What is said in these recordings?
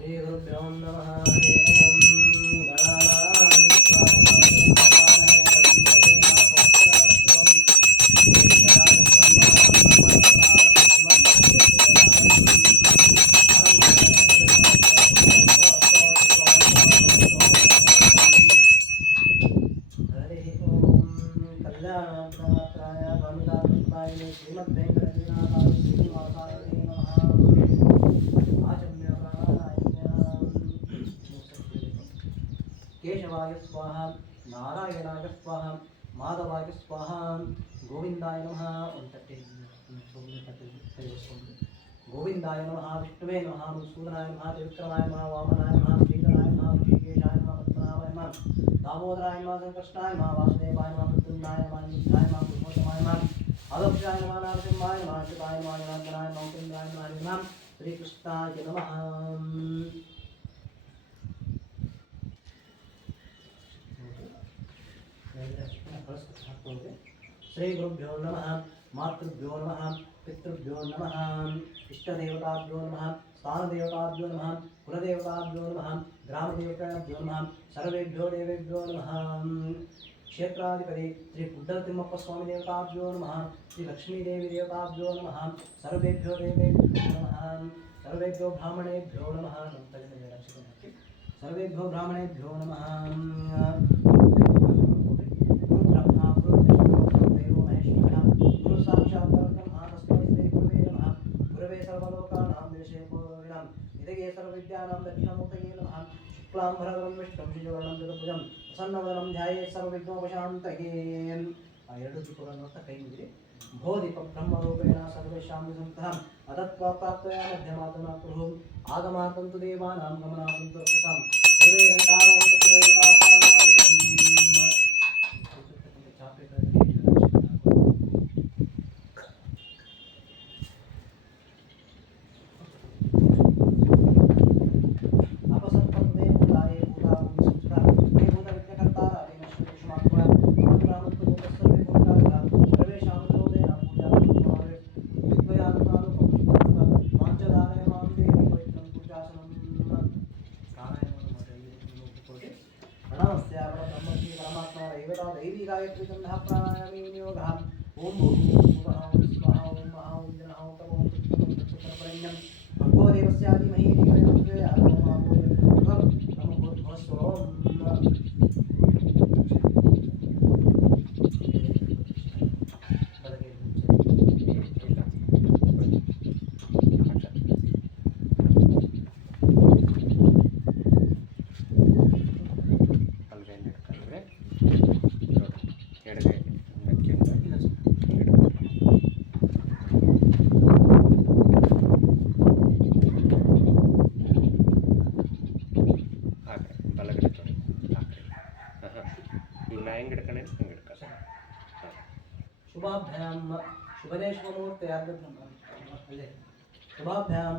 श्रीगुरुभ्यो नमः। हरि ओम। गणानां त्वा नमः पद्मदेवा गोत्रवत्वं ज्येष्ठानं हरि ओम। कल्याणाय कामिकाय श्रीमद्वेंकटनाथाय श्रीनिवासाय नमः। केशवाय स्वाहा, नारायणाय स्वाहा, माधवाय स्वाहा, गोविंदाय नमः। गोविंदाय नमः, विष्णुवे नमः, मधुसूदनाय नमः, त्रिविक्रमाय नमः, वामनाय नमः, श्रीधराय नमः, ऋषिकेशाय नमः, पद्मनाभाय नमः, दामोदराय नमः, संकर्षणाय नमः, वासुदेवाय नमः, मृत्युंजयाय नमः, नित्याय नमः, पुरुषोत्तमाय नमः, अदक्षाय नमः, नरसिंहाय नमः, शिवाय नमः, जनार्दनाय नमः, उपेन्द्राय नमः, श्रीकृष्णाय नमः। श्री गुरुभ्यो नमः। मातृभ्यो नमः, पितृभ्यो नमः, इष्टदेवताभ्यो नमः, स्थानदेवताभ्यो नमः, कुलदेवताभ्यो नमः, ग्रामदेवताभ्यो नमः, सर्वेभ्यो देवेभ्यो नमः। क्षेत्राधिपति श्री पुड्डलतिम्मप्प स्वामी देवताभ्यो नमः, श्री लक्ष्मीदेवी देवताभ्यो नमः, सर्वेभ्यो देवेभ्यो नमः, सर्वेभ्यो ब्राह्मणेभ्यो नमः, सर्वेभ्यो ब्राह्मणेभ्यो नमः। सर्वविद्यानां दक्षिणमूर्तये नमः। शुक्लांबरधरं विष्णुं शशिवर्णं चतुर्भुजं प्रसन्नवदनं ध्यायेत् सर्वविघ्नोपशान्तये। ಎರಡು ದೀಪಗಳನ್ನು ಕೈ ಮುಗಿರಿ. ಭೋದೀಪ ಬ್ರಹ್ಮರೂಪೇಣ ಸರ್ವೇಷಾಂ ವಿಸಂತಃ ಅದತ್ವಾ ಪ್ರಾಪ್ತಯ ಮಧ್ಯಮಾತುನಾ ಕುರು ಆಗಮಾತಂತು ದೇವಾನಾಂ ಗಮನಾತಂತು ರಕ್ಷಸಾಂ ಸರ್ವೇ ಘಂಟಾವಂತು ದೇವತಾಪಾನಾಂ शुभाभ्यां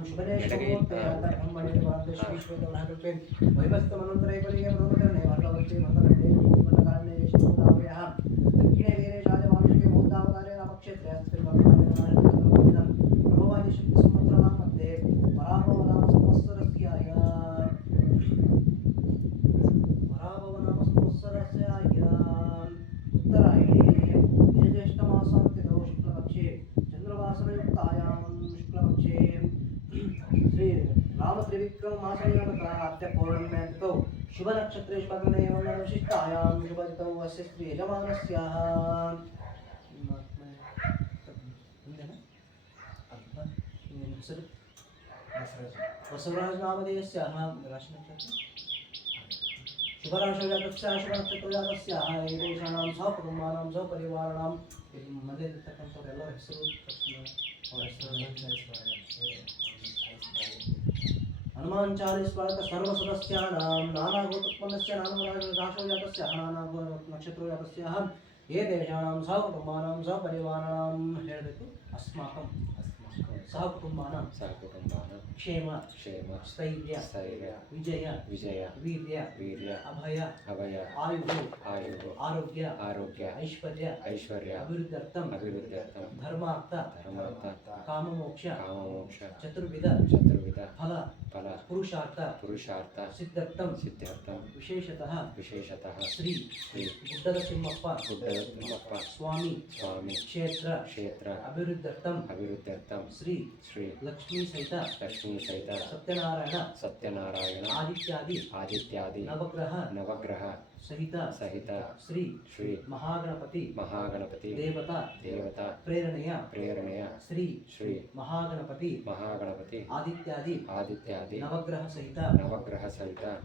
शुभदेशमूर्तयाब्रह्मणे श्रीश्वेतमहाकल्पेन वैवस्तमनन्तरैकलीय मनोकरणे वर्तवच्चे वर्तकण्डे वर्तकारणे श्रीमुदावयः दक्षिणे वीरेशाय वामशके मुहूर्तावतारे रामक्षेत्रे अस्मिन् प्रभवादि शक्तिसंवत्सराणां मध्ये पराभवनाम संवत्सरस्याय उत्तरायणे निजज्येष्ठमासान्तितो शुक्लपक्षे चन्द्रवासरयुक्तायां शुक्लपक्षे श्री रामत्रिविक्रम मासयोगत्राद्य पौर्णिमेतो शुभ नक्षत्रे शुभग्रहे विशिष्टायां शुभजितौ अस्य स्त्री यजमानस्याः वसुराज नामधेयस्याः राशिनक्षत्रं शुभराशिजातस्याः शुभनक्षत्रजातस्याः एतेषां सहकुटुम्बानां सहपरिवाराणां ಮನೆಯಲ್ಲಿರ್ತಕ್ಕಂಥವರೆಲ್ಲರ ಹೆಸರು ಅವರ हनुमान 40 वर्ष सर्व सदस्यानां नाना गोत्रोत्पन्नस्य नाना राशोजातस्य नाना नक्षत्रो जातस्य ये देशानां सहकुटुम्बानां सहपरिवाराणां ಹೇಳಬೇಕು अस्माकं सहकुटुम्बानां क्षेम स्थैर्य विजय वीर्य अभय आयु आरोग्य ऐश्वर्य अभिवृद्ध्यर्थं धर्मार्थ काममोक्ष चतुर्विध फल ಫಲ ಪುರುಷಾರ್ಥ ಸಿದ್ಧಾರ್ಥಂ ವಿಶೇಷತಃ ಶ್ರೀ ಗುಡ್ಡದ ತಿಮ್ಮಪ್ಪ ಸ್ವಾಮಿ ಕ್ಷೇತ್ರ ಅಭಿವೃದ್ಧರ್ಥಂ ಶ್ರೀ ಲಕ್ಷ್ಮೀ ಸಹಿತ ಸತ್ಯನಾರಾಯಣ ಆದಿತ್ಯಾದಿ ನವಗ್ರಹ ಸಹಿತ ಶ್ರೀ ಮಹಾಗಣಪತಿ ದೇವತಾ ಪ್ರೇರಣೆಯ ಶ್ರೀ ಮಹಾಗಣಪತಿ ಆದಿತ್ಯಾದಿ ನವಗ್ರಹ ಸಹಿತ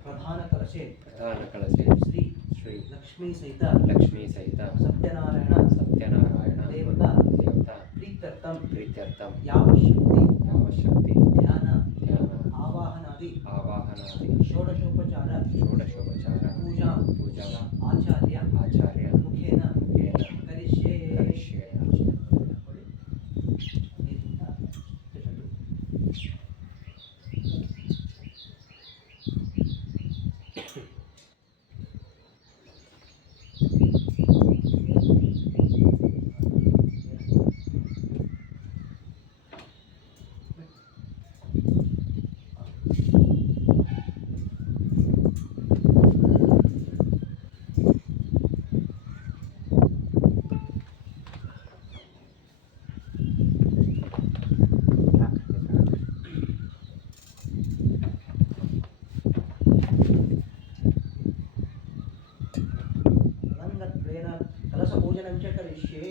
ಪ್ರಧಾನ ಕಲಶೆ ಶ್ರೀ ಲಕ್ಷ್ಮೀ ಸಹಿತ ಸತ್ಯನಾರಾಯಣ ದೇವತಾ ಪ್ರೀತ್ಯರ್ಥಂ ಯಾವ ಶಕ್ತಿ ಧ್ಯಾನ ಆವಾಹನಾದಿ ಷೋಡಶೋಪಚಾರ ಪೂಜಾ ಆಚಾರ್ಯ ಮುಖೇನ ಕರಿಷ್ಯೆ. कलशपूजनं च करिष्ये.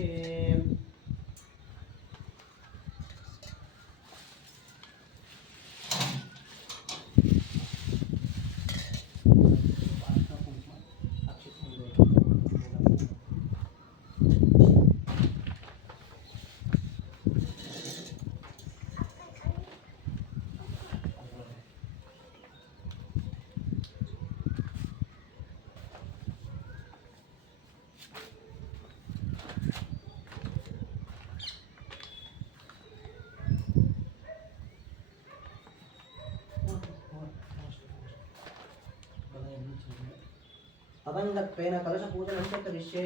तदङ्गत्वेन कलशपूजनं च करिष्ये.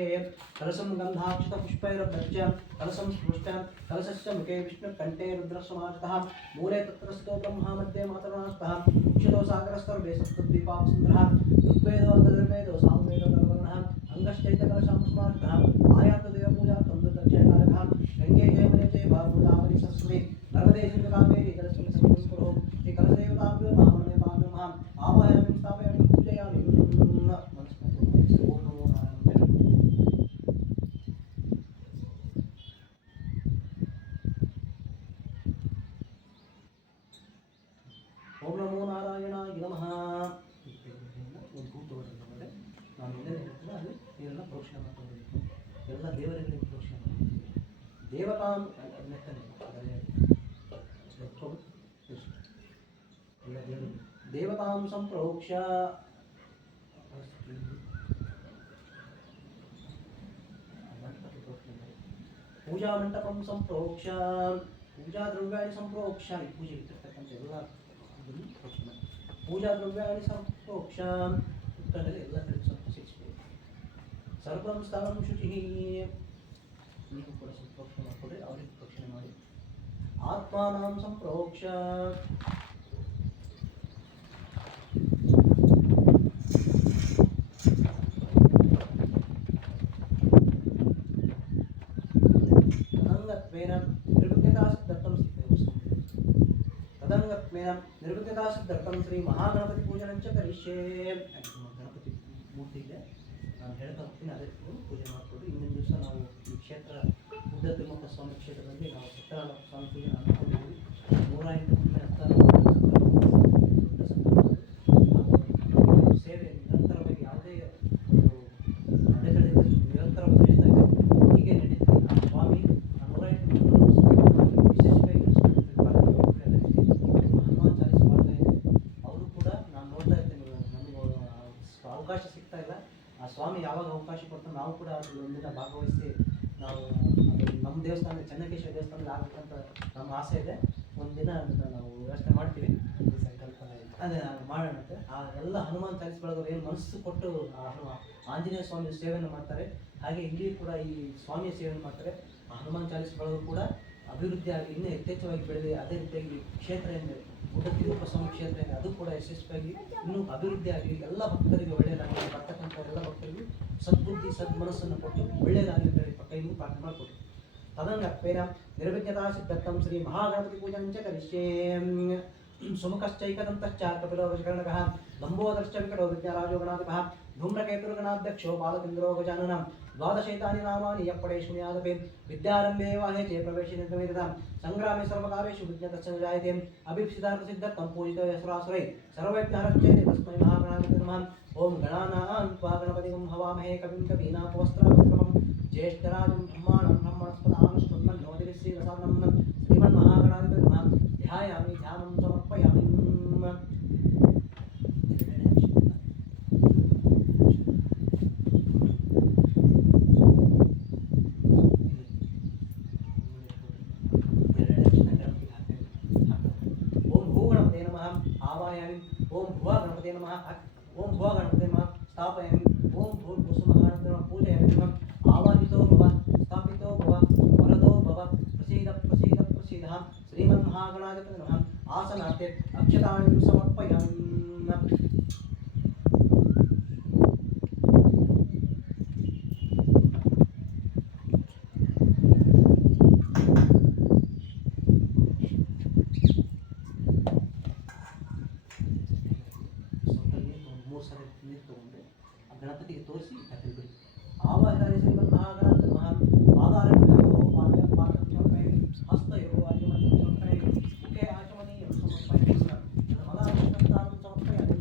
कलशं गन्धाक्षतपुष्पैर्दज्य कलशं स्पृष्ट्य कलशस्य मुखे विष्णुकण्ठे रुद्रसमाजतः मूले तत्र स्थितो ब्रह्मा मध्ये मातरणास्तः उक्षतो सागरस्तर्वे सप्तद्वीपावसुन्दरः ऋग्वेदो अथर्ववेदो सामवेदो नरवर्णः अंगश्चैतकलशामुस्मार्तः आयातु देवपूजार्थं दक्षिणकालकः गङ्गे जयमुने जय गोदावरी सरस्वती नर्मदे सिन्धुकावेरी जलस्मिन् सन्निधिं कुरु. श्री कलशदेवताभ्यो नमः नमः आवाहयामि स्थापयामि पूजयामि. ಓಂ ನಮೋ ನಾರಾಯಣಾಯ ನಮಃ. ನಾನು ಏನೇನು ಹೇಳ್ತೀನಿ ಅದು ಇದೆಲ್ಲ ಪ್ರೋಕ್ಷಣೆ ಮಾಡ್ಕೊಳ್ಬೇಕು. ಎಲ್ಲ ದೇವರುಗಳಿಗೆ ಪ್ರೋಕ್ಷಣೆ ಮಾಡಬೇಕು. ದೇವತಾಂ ಎಲ್ಲ ದೇವತಾಂ ಸಂಪ್ರೋಕ್ಷ पूजा मंडपम संप्रोक्ष पूजा द्रव्याणि संप्रोक्ष पूजे ಇರ್ತಕ್ಕಂಥ ಎಲ್ಲ पूजा द्रव्याणि संप्रोक्ष ಉತ್ತರದಲ್ಲಿ ಎಲ್ಲ ಕಡೆ ಸಂಪ್ರೋಕ್ಷಿಸಬೇಕು. ಸರ್ವಂ ಸ್ಥಳಂ ಶುಚಿಃ ನೀವು ಕೂಡ ಸಂಪ್ರೋಕ್ಷ ಮಾಡಿಕೊಳ್ಳಿ, ಅವರಿಗೆ ಪ್ರೋಕ್ಷಣೆ ಮಾಡಿ. ಆತ್ಮಾನಾಂ ಸಂಪ್ರೋಕ್ಷ निर्विघ्नता सिद्ध्यर्थं श्री महागणपति पूजनं च करिष्ये. गणपति ಮೂರ್ತಿ ಇದೆ, ನಾನು ಹೇಳ್ತಾ ಹೋಗ್ತೀನಿ, ಅದೇ ಪೂಜೆ ಮಾಡಿಕೊಂಡು ಇಂದಿನ ದಿವಸ ನಾವು ಈ ಕ್ಷೇತ್ರ ಗುಡ್ಡ ತಿಮ್ಮಪ್ಪ ಸ್ವಾಮಿ ಕ್ಷೇತ್ರದಲ್ಲಿ ನಾವು ಸತ್ಯನಾರಾಯಣ ಸ್ವಾಮಿ ಪೂಜೆ ಅಂದ್ಕೊಂಡಿದ್ದೀವಿ. 108 ಸೇವೆ ನಿರಂತರವಾಗಿ ಯಾವುದೇ ಒಂದು ಅಡೆತಡೆ ನಿರಂತರವಾಗಿ ನಡೀತಾ ಇದೆ. ಹೀಗೆ ನಡೀತಾ ಸ್ವಾಮಿ 108 ವಿಶೇಷವಾಗಿ ಹನುಮಾನ್ ಚಾಲಿಸ್ ಮಾಡ್ತಾ ಇದ್ದೀನಿ. ಅವರು ಕೂಡ ನಾನು ನೋಡ್ತಾ ಇರ್ತೀನಿ, ನನಗೆ ಅವಕಾಶ ಸಿಗ್ತಾ ಇಲ್ಲ. ಆ ಸ್ವಾಮಿ ಯಾವಾಗ ಅವಕಾಶ ಕೊಡ್ತಾನೆ ನಾವು ಕೂಡ ಅದ್ರಲ್ಲಿ ಒಂದಿನ ಭಾಗವಹಿಸಿ ನಾವು ನಮ್ಮ ದೇವಸ್ಥಾನ ಚೆನ್ನಕೇಶ್ವರ ದೇವಸ್ಥಾನದಲ್ಲಿ ಆಗಬೇಕಂತ ನಮ್ಮ ಆಸೆ ಇದೆ. ಒಂದಿನ ನಾವು ವ್ಯವಸ್ಥೆ ಮಾಡ್ತೀವಿ, ಅದೇ ಮಾಡೋಣಂತೆ. ಆ ಎಲ್ಲ ಹನುಮಾನ್ ಚಾಲಿಸ್ ಬಳಗವರು ಏನು ಮನಸ್ಸು ಕೊಟ್ಟು ಆಂಜನೇಯ ಸ್ವಾಮಿ ಸೇವೆಯನ್ನು ಮಾಡ್ತಾರೆ, ಹಾಗೆ ಇಲ್ಲಿ ಕೂಡ ಈ ಸ್ವಾಮಿಯ ಸೇವೆಯನ್ನು ಮಾಡ್ತಾರೆ. ಆ ಹನುಮಾನ್ ಚಾಲಿಸ್ ಬಳಗರು ಕೂಡ ಅಭಿವೃದ್ಧಿ ಆಗಿ ಇನ್ನೂ ಯಥೇಚ್ಛವಾಗಿ ಬೆಳೆದಿ. ಅದೇ ರೀತಿಯಾಗಿ ಕ್ಷೇತ್ರ ಏನು ಉಡುಪಿ ಉಪಸಂಕ್ಷೇತ್ರ ಇದೆ, ಅದು ಕೂಡ ಯಶಸ್ವಿಯಾಗಿ ಇನ್ನೂ ಅಭಿವೃದ್ಧಿ ಆಗಲಿ, ಎಲ್ಲ ಭಕ್ತರಿಗೆ ಒಳ್ಳೆಯದಾಗಲಿ, ಬರ್ತಕ್ಕಂಥ ಎಲ್ಲ ಭಕ್ತರಿಗೂ ಸದ್ಬುದ್ಧಿ ಸದ್ಮನಸ್ಸನ್ನು ಕೊಟ್ಟು ಒಳ್ಳೆಯದಾಗಲಿ ಅಂತ ಹೇಳಿ ಕೈಗೂ ಪ್ರಾರ್ಥನೆ ಮಾಡಿಕೊಟ್ಟು ತದಂಗಪ್ಪೇನ ನಿರ್ವಿಘ್ನತಾ ಸಿದ್ಧರ್ಥಂ ಶ್ರೀ ಮಹಾಗಣಪತಿ ಪೂಜಾಂಚ ಕರಿಷ್ಯೇ ಸುಮುಖಶ್ಚೈಕದಂತಶ್ಚ ಕಪಿಲೋ ವಶಕರ್ಣಕಃ ಲಂಬೋದರ್ಶ್ಚ ವಿಕಟೋ ವಿಜ್ಞರಾಜೋ ಗಣಾಧಿಪಃ ಧೂಮ್ರಕೇತುರ್ಗಣಾಧ್ಯಕ್ಷೋ ಬಾಲಚಂದ್ರೋ ಗಜಾನನಂ ದ್ವಾದಶೈತಾನಿ ನಾಮಾನಿ ಯಪ್ಪಡೆ ಶೂನ್ಯಾದಪಿ ವಿದ್ಯಾರಂಭೆ ವಾಹೆ ಚೇ ಪ್ರವೇಶಿ ನಿರ್ಗಮಿತತಾಂ ಸಂಗ್ರಾಮೆ ಸರ್ವಕಾರ್ಯೇಷು ವಿಜ್ಞತಸ್ಯ ನ ಜಾಯತೆ ಅಭೀಪ್ಸಿತಾರ್ಥ ಸಿದ್ಧರ್ಥಂ ಪೂಜಿತೋ ಯಸ್ರಾಸುರೈ ಸರ್ವವಿಘ್ನಹರಶ್ಚೇತಿ ತಸ್ಮೈ ಮಹಾಗಣಾಧಿಪತये ನಮಃ ಓಂ ಗಣಾನಾಂ ತ್ವಾ ಗಣಪತಿಂ ಹವಾಮಹೇ ಕವಿಂ ಕವೀನಾಪವಸ್ತ್ರವಸ್ತ್ರಮಂ ಜ್ಯೇಷ್ಠರಾಜಂ ಬ್ರಹ್ಮಾಣಂ ಬ್ರಹ್ಮಣಸ್ಪದಾನುಷ್ಠುನ್ಮನ್ನೋತಿಭಿः ಶ್ರೀರಸಾತನಂ ಶ್ರೀಮನ್ಮಹಾಗಣಾಧಿಪತये ನಮಃ ಧ್ಯಾಯಾಮಿ ಧ್ಯಾನಂ ಸಮರ್ಪಯಾಮಿ आवाहयामि ओम भुवा गणपते नमः ओम भुवा गणपते नमः स्थापयामि ओम भूर्भुवस्सुमहागणपते नमः पूजयामि नमः आवाहितो भव स्थापितो भव वरदो भव प्रसीद प्रसीद प्रसीदः श्रीमन्महागणाधिपतये नमः आसनार्थे अक्षतानि समर्पयामि ಗಣಪತಿಗೆ ತೋರಿಸಿ ಕಟ್ಟಿಬಿಡಿ ಆವಾಹನೆ ಶ್ರೀಮನ್ಮಹಾಗಣಪತಿ ನಮಃ ಪಾದಾರವಿಂದೋ ಪಾದಂ ಸಮರ್ಪಯಾಮಿ ಹಸ್ತಯೋ ಅರ್ಘ್ಯಮರ್ಘ್ಯಂ ಸಮರ್ಪಯಾಮಿ ಮುಖೇ ಆಚಮನೀಯಂ ಸಮರ್ಪಯಾಮಿ ಮಲಾಭಿಷೇಕಂ ಸಮರ್ಪಯಾಮಿ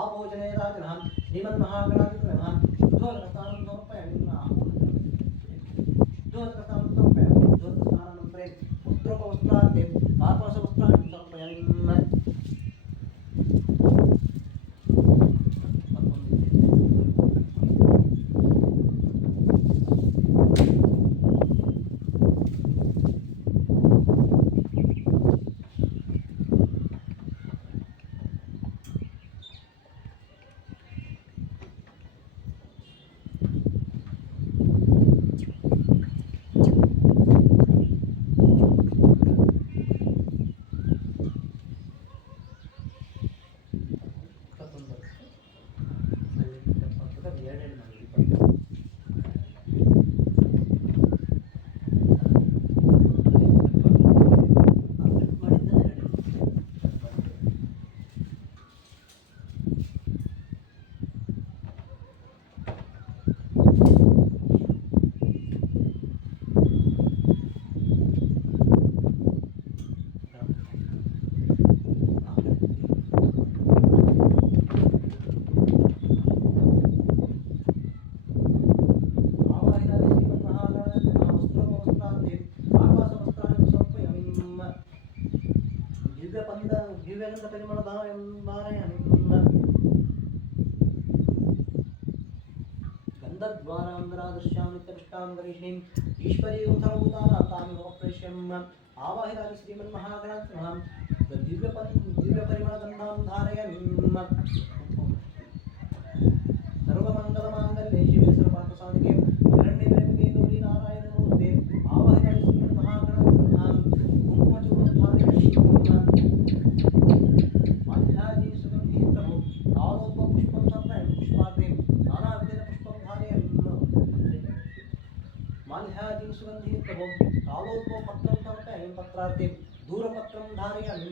आभोजने राजनः श्रीमन्महागणाधिपतये नमः शुद्धोदकस्नानं समर्पयामि शुद्धोदकस्नानं समर्पयामि शुद्धोदकस्नानानन्तरे वस्त्रोपवस्त्रान्ते कार्पासवस्त्राणि समर्पयामि ईश्वरीं सर्वभूतानां तामिहोपप्रेष्यम् आवाहितानि श्रीमन्महागणाधिपतये नमः दिव्यपरिमलगन्धां धारयामि सर्वमङ्गलमाङ्गल्ये शिवे सर्वार्थसाधिके शरण्ये गौरी नारायणे नमोस्तुते आवाहितानि श्रीमन्महागणाधिपतये नमः कुङ्कुमचूर्णं धारयामि माध्याजी सुगन्धिप्रभो तालोपपुष्पं समर्पयामि पुष्पार्थे नानाविधेन पुष्पं धारयामि माल्हादीं सुगन्धिं प्रभो कालोद्भवपत्रं समर्पयामि पत्रार्थे दूरपत्रं धारयामि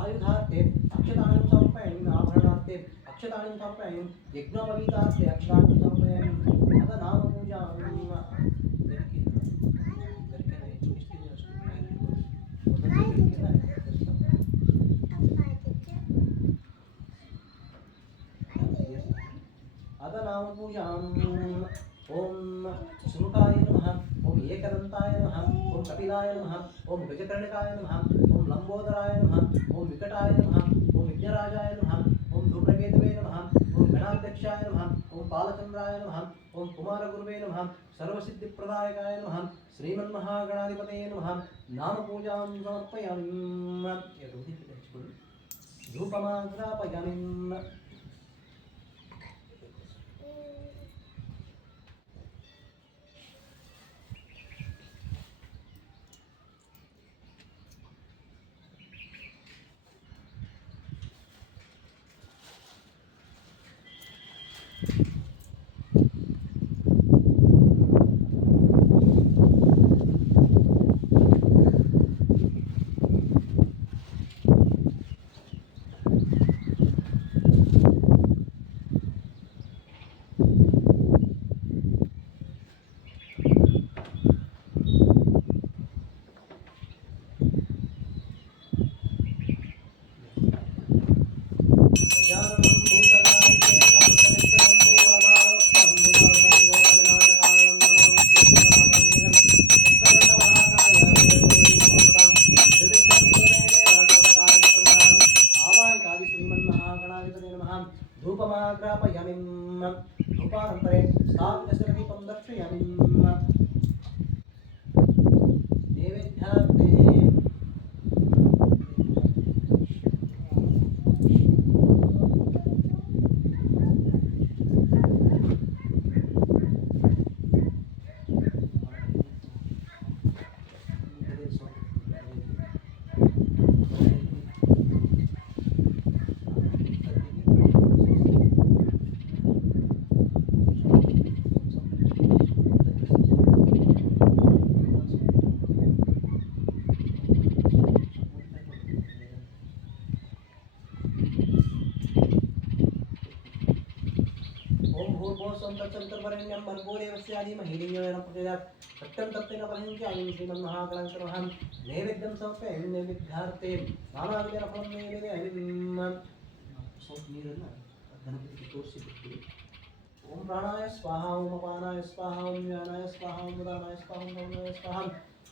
आयुधार्थे अक्षतानि समर्पयामि आभरणार्थे अक्षतानि समर्पयामि यज्ञोपवीतार्थे अक्षतानि समर्पयामि तदनामपूजामि अदनामपूजाम् ओम सुमुखाय नमः ओम एकदंताय कालिलाय नमः ओम गजकर्णिकाय नमः ओम लंबोदराय नमः ओम विकटाय नमः ओम विघ्नराजाय नमः ओम धूम्रकेतवे नमः ओम गणाध्यक्षाय नमः ओम बालचंद्राय नमः ओम कुमारगुरुवे नमः सर्वसिद्धिप्रदायकाय नमः श्रीमन्महागणाधिपतये नमः नाम पूजां समर्पयामि धूपमाग्रापयामि धूपमाग्रापयामि धूपानन्तरे स्थापितदीपं दर्शयामि नैवेद्यार्थे तत्सवितुर्वरेण्यं भर्गो देवस्य धीमहि धियो यो नः प्रचोदयात् सत्यं तत्तेन परिणम्यामि श्रीमन्महागणाधिपतये नैवेद्यं समर्पयामि नैवेद्यार्थे नानाविधफलं नैवेदयामि ಸ್ವಲ್ಪ ನೀರನ್ನು ಗಣಪತಿಗೆ ತೋರಿಸಿಬಿಟ್ಟು ಓಂ ಪ್ರಾಣಾಯ ಸ್ವಾಹ ಓಂ ಅಪಾನಾಯ ಸ್ವಾಹ ಓಂ ವ್ಯಾನಾಯ ಸ್ವಾಹ ಓಂ ಉದಾನಾಯ ಸ್ವಾಹ ಓಂ ಗಮನಾಯ ಸ್ವಾಹ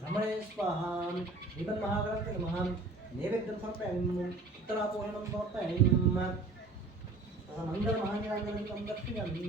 ಬ್ರಹ್ಮಣೇ ಸ್ವಾಹ ಶ್ರೀಮನ್ಮಹಾಗಣಪತये ನಮಃ ನೈವೇದ್ಯಂ ಸಮರ್ಪಯಾಮಿ ಉತ್ತರಾಪೂರ್ಣಂ ಸಮರ್ಪಯಾಮಿ ಮಂಗಳಮಹಾಂಗಣಂ ದರ್ಶಯಾಮಿ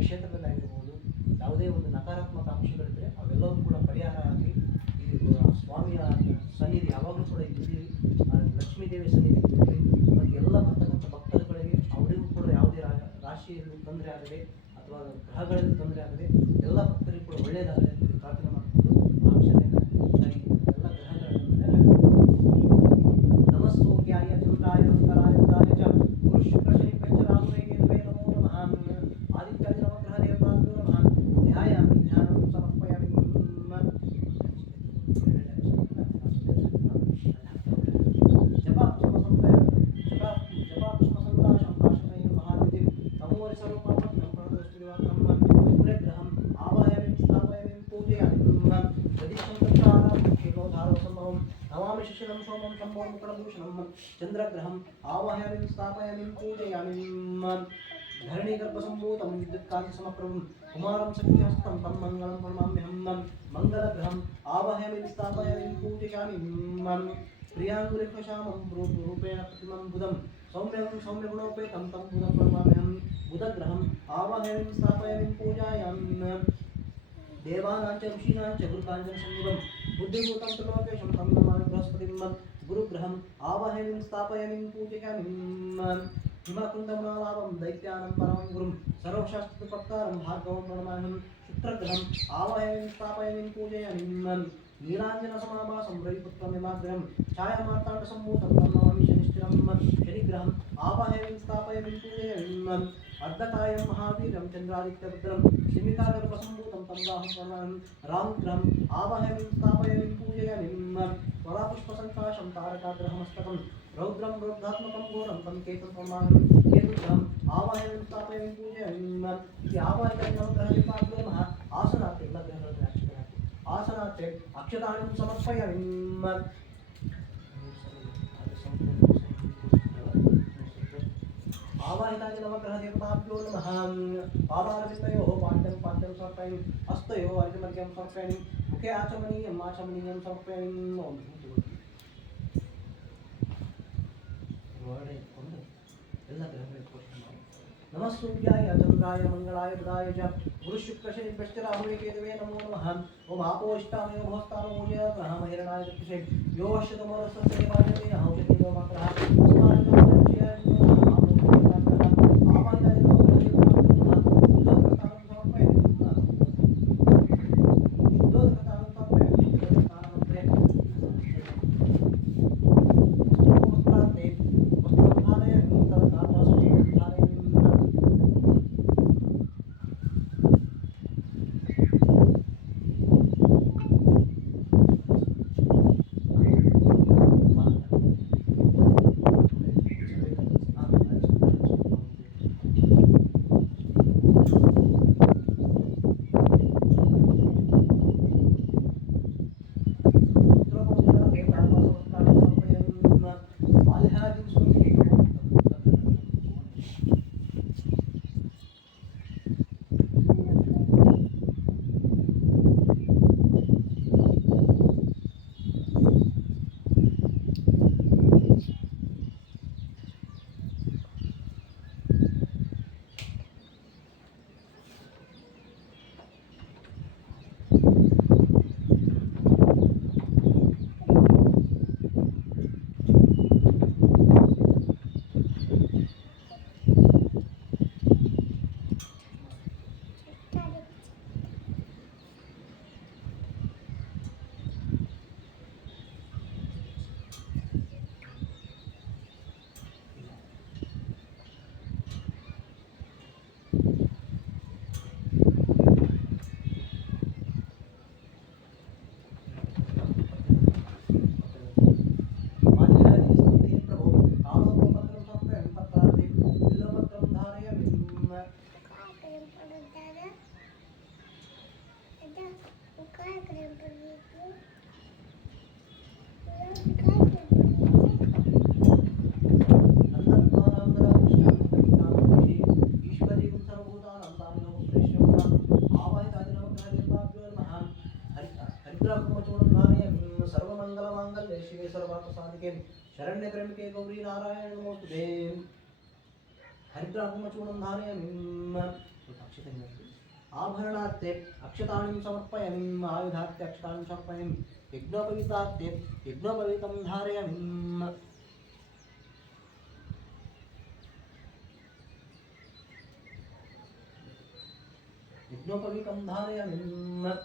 ಕ್ಷೇತ್ರದಲ್ಲಾಗಿರ್ಬೋದು ಯಾವುದೇ ಒಂದು ನಕಾರಾತ್ಮಕ ಅಂಶಗಳಿದ್ದರೆ ಅವೆಲ್ಲವೂ ಕೂಡ ಪರಿಹಾರ ಆಗಿ ಈ ಸ್ವಾಮಿಯ ಸನ್ನಿಧಿ ಯಾವಾಗಲೂ ಕೂಡ ಇದ್ದೀವಿ, ಲಕ್ಷ್ಮೀ ದೇವಿ ಸನ್ನಿಧಿ ಇದ್ದೀವಿ. ಮತ್ತು ಎಲ್ಲ ಬರ್ತಕ್ಕಂಥ ಭಕ್ತರುಗಳಿಗೆ ಅವರಿಗೂ ಕೂಡ ಯಾವುದೇ ರಾಶಿಯಲ್ಲಿ ತೊಂದರೆ ಆಗದೆ ಅಥವಾ ಗ್ರಹಗಳಲ್ಲಿ ತೊಂದರೆ ಆಗದೆ ಎಲ್ಲ ಭಕ್ತರಿಗೂ ಕೂಡ ಒಳ್ಳೆಯದಾಗಲಿ ಅಂತ ಪ್ರಾರ್ಥನೆ ಮಾಡಿಕೊಂಡು ಆ ಅಕ್ಷತೆಯನ್ನು ಎಲ್ಲ ಗ್ರಹಗಳ ನಮಸ್ತೋಗ್ಯಾಯ ಚಂದ್ರಾಯ ಅಂತರಾಯ ಚ ಗುರು ಶುಕ್ರ ಶನಿ ರಾಹುರೇಗೆ सुदर्शनं सोमं शम्भोमुखभूषणं चन्द्रग्रहम् आवाहयामि स्थापयामि पूजयामि धरणीगर्भसम्भूतं विद्युत्कान्तिसमप्रभं कुमारं शक्तिहस्तं तं मङ्गलं प्रणमाम्यहं मङ्गलग्रहम् आवाहयामि स्थापयामि पूजयामि प्रियाङ्गुलिकशामं रूपेण प्रतिमं बुधं सौम्यगुणोपेतं तं बुधं प्रणमाम्यहं बुधग्रहम् आवाहयामि स्थापयामि पूजयामि देवानां च ऋषीणां च गुरुकाञ्चनसन्निभं बुद्धिभूतं त्रिलोकेशं तं नमामि बृहस्पतिं गुरुग्रहम् आवाहयामि स्थापयामि पूजयामि हिमकुन्दमनालाभं दैत्यानं परमं गुरुं सर्वशास्त्रप्रकारं भार्गवं प्रणमाम्यहं शुक्रग्रहम् आवाहयामि स्थापयामि पूजयामि नीलाञ्जनसमाभासं रविपुत्रमिमाग्रहं छायामार्ताण्डसम्भूतं तं नमामि शनिश्चिरं शनिग्रहम् आवाहयामि स्थापयामि पूजयामि अर्धकायं महावीरं चन्द्रादित्यरुद्रं सिमिकागर्भसम्भूतं तं राहुं प्रणमामि राहुग्रहम् आवाहयामि स्थापयामि पूजयामि वरापुष्पसङ्काशं तारकाग्रहमस्तकं रौद्रं रौद्रात्मकं घोरं तं केतुं प्रणमामि केतुग्रहम् आवाहयामि स्थापयामि पूजयामि आवाहयामि नवग्रहदीपाभ्यो नमः आसनात् आसनात् अक्षतानि समर्पयामि आवाहितानि नवग्रहदेवताभ्यो नमः पादारविन्दयोः पाद्यं समर्पयामि हस्तयोः अर्घ्यमर्घ्यं समर्पयामि मुखे आचमनीयं समर्पयामि नमः सूर्याय चन्द्राय मंगलाय बुधाय च गुरुशुक्रशनिभ्यश्च राहुवे केतवे नमो नमः ओम आपोष्टामयो भवस्तारो मोजय ग्रहम हिरणाय दक्षे यो अश्वतमोरस्य सेवाजते औषधेयो मक्रः शरण्यप्रेमिके गौरी नारायण नमोस्तुते हरिद्राकुमचूर्णं धारयामि आभरणार्थे अक्षतानि समर्पयामि आयुधार्थे अक्षतानि समर्पयामि यज्ञोपवीतार्थे यज्ञोपवीतं धारयामि यज्ञोपवीतं धारयामि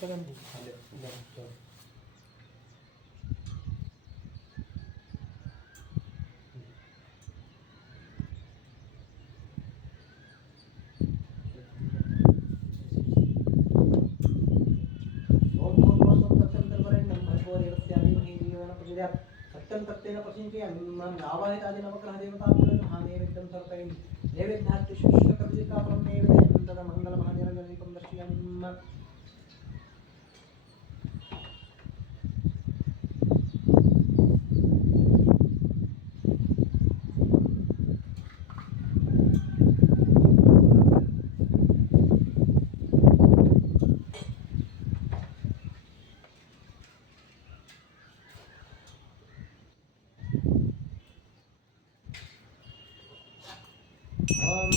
ಕದಂಡಿ ಅಲ್ಲೇ ಓಂ ಭೂರ್ಭುವಸ್ಸುಂ ತತ್ಸವಿತುರ್ವರೆಣ್ಯಂ ಭರ್ಗೋ ದೇವಸ್ಯ ಧೀಮಹಿ ಧಿಯೋ ಯೋ ನ ಪ್ರಚೋದಯಾತ್ ಸತ್ಯಂ ತತ್ತೇನ ಪ್ರಸಿದ್ಧೇಯಂ ಆವಾಹಿತಾದಿ ನವಗ್ರಹ ದೇವತಾಭ್ಯೋ ನಮಃ ನೈವೇದ್ಯಂ ಸಮರ್ಪಯಾಮಿ ನೈವೇದ್ಯಾಸ್ತು ಶುಷ್ಕಕರ್ಜಿಕಾಫಲಂ ನೈವೇದ್ಯಂ ತದ ಮಂಗಲಮಹಾನಿರಂಜನದೀಪಂ ದರ್ಶಯಾಮಿ ಓಂ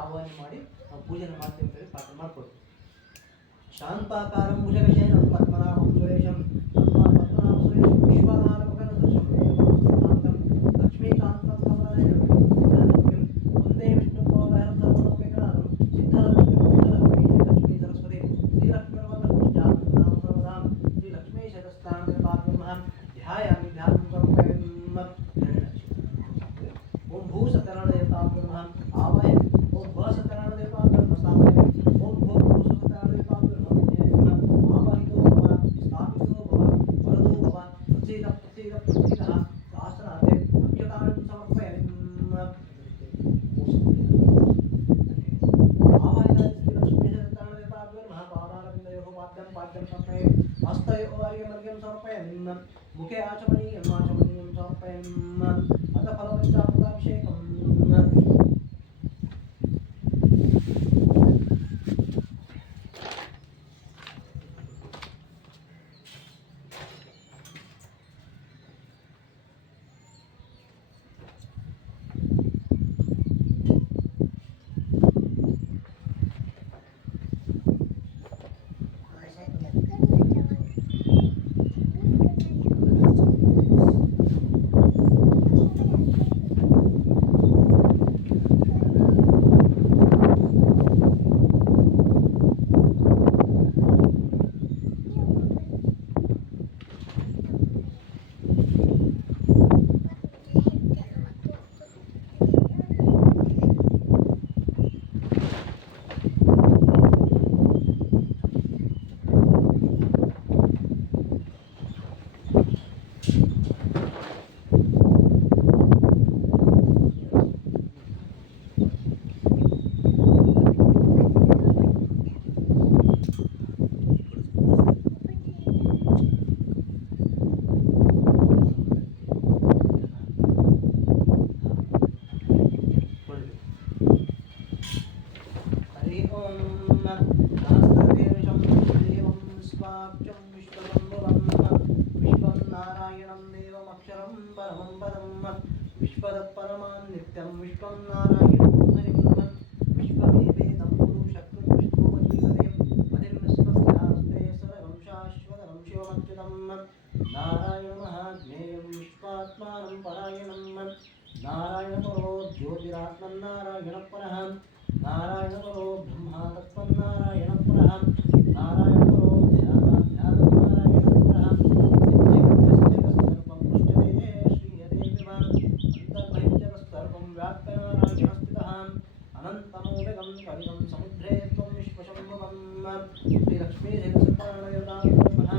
ಆಹ್ವಾನ ಮಾಡಿ ನಾವು ಪೂಜೆ ಮಾಡ್ತೀವಿ ಅಂತ ಹೇಳಿ ಪ್ರಾರ್ಥನೆ ಮಾಡ್ಕೊಳ್ಳಿ. ಶಾಂತಾಕಾರಂ ಭುಜಗಶಯನಂ ಪದ್ಮನಾಭಂ ಸುರೇಶಂ ಪದ್ಮನಾಭ ಸುರೇಶಂ ವಿಶ್ವನಾಥಮಕರದರ್ಶಂ ಲಕ್ಷ್ಮೀಕಾಂತಂ ಕಮಲನಯನಂ ವಂದೇ ವಿಷ್ಣುಭವಭಯಂ ಸರ್ವಲೋಕೈಕನಾಥಂ ಸಿದ್ಧಲಕ್ಷ್ಮೀ ಲಕ್ಷ್ಮೀ ಸರಸ್ವತಿ ಶ್ರೀಲಕ್ಷ್ಮೀರ್ವಲ್ಲಭುಜಾಂ ಸರ್ವದಾಂ ಶ್ರೀ ಲಕ್ಷ್ಮೀಶತಸ್ಥಾನದೇವಾಭ್ಯಮಹಂ ಧ್ಯಾಯಾಮಿ ಧ್ಯಾನಂ ಸಮರ್ಪಯಾಮಿ. ಓಂ ಭೂ ಸತ್ಯನಾರಾಯಣದೇವತಾಭ್ಯಮಹಂ ಆವಾಹಯಾಮಿ. ಓಂ ಭ ಸತ್ಯನಾರಾಯಣದೇವತಾಭ್ಯಂ ಸ್ಥಾಪಯಾಮಿ. ಓಂ ಭೋ ಭೂ ಸತ್ಯನಾರಾಯಣದೇವತಾಭ್ಯಂ ಆವಾಹಿತೋ ಭವ ಸ್ಥಾಪಿತೋ ಭವ परमं पदं विश्वतत्परमान् नित्यं विश्वं नारायणं हरिं विश्वमेवेदं पुरुषकृत् विष्णुपतिपतिं पतिं विश्वस्यास्ते सर्वं शाश्वतं शिवमच्युतं नारायणमहाज्ञेयं विश्वात्मानं परायणं नारायणपरो ज्योतिरात्मन्नारायणपरः नारायणपरो ब्रह्मा तत्त्वन्नारायणपरः नारायणपरो ध्यानाध्यात्मनारायणपरः नित्यकृत्यस्तर्पं पृष्ठते श्रीयते विभान् अन्तर्बहिर्जगत्सर्वं व्याप्य नारायणस्थितः अनन्तमोवेगं कलिगं समुद्रे त्वं विश्वशम्भुवं श्रीलक्ष्मीदेवसत्तारणयोदात्मनः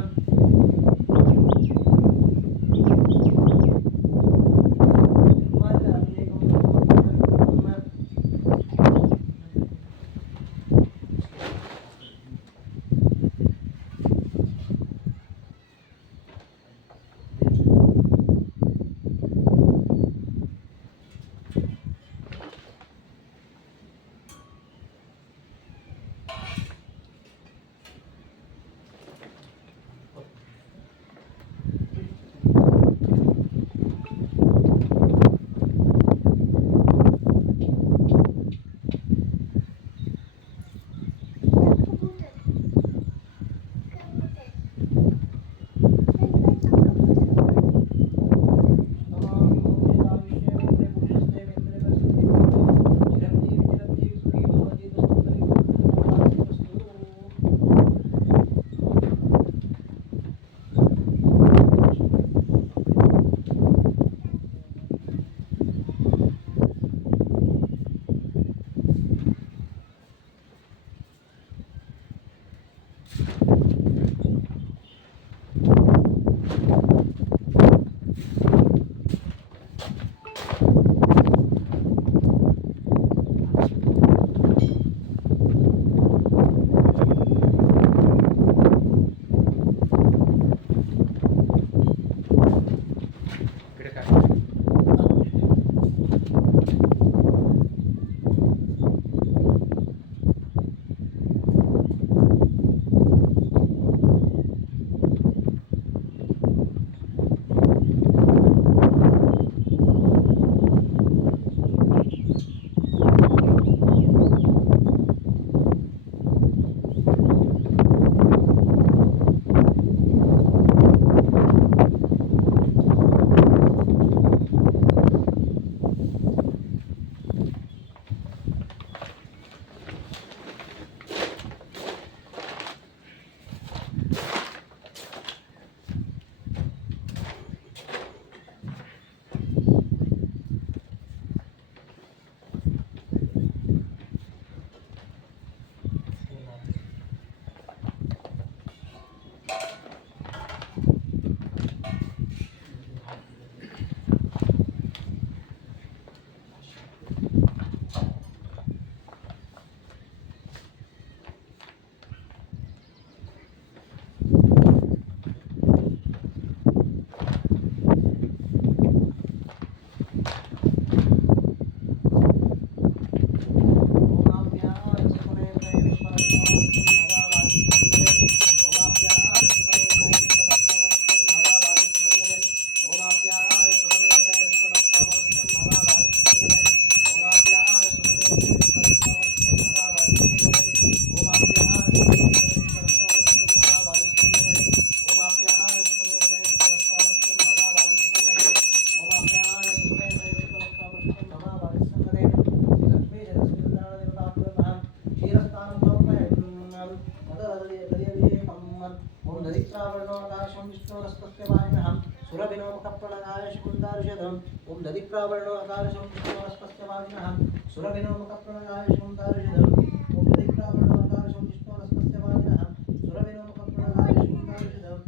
ओम दधिप्रावर्णो आकाशं विष्णुरस्पत्यवाजिनः सुरभिनोमुखप्रणगाय शुंदारुषधम् ओम दधिप्रावर्णो आकाशं विष्णुरस्पत्यवाजिनः सुरभिनोमुखप्रणगाय शुंदारुषधम्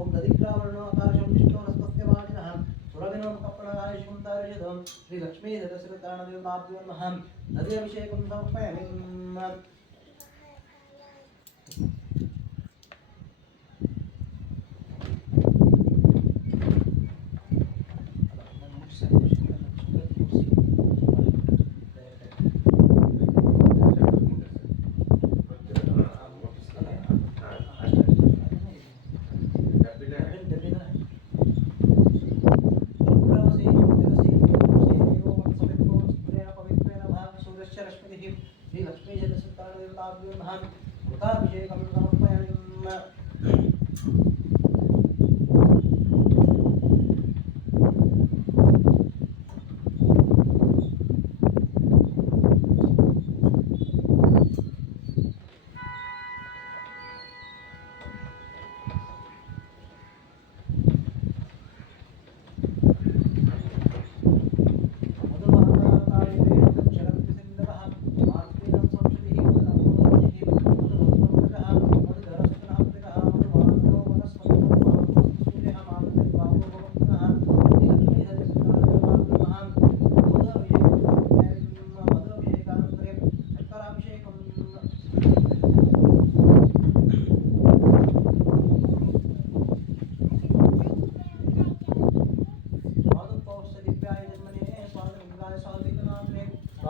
ओम दधिप्रावर्णो आकाशं विष्णुरस्पत्यवाजिनः सुरभिनोमुखप्रणगाय शुंदारुषधम् श्री लक्ष्मी दशरथाणदेवताभ्यो नमः नदी अभिषेकं समर्पयामि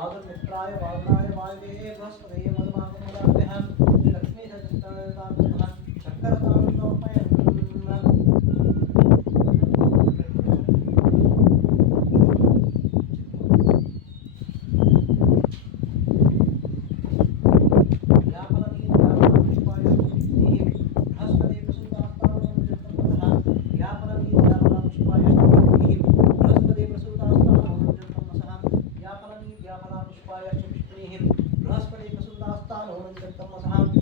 वागमित्राय वागनाय वायवे बृहस्पतये मधुमागमदाभ्यः लक्ष्मी सजस्तानताभ्यः शक्करतानन्दोपयन् बृहस्पति प्रसूतास्तानो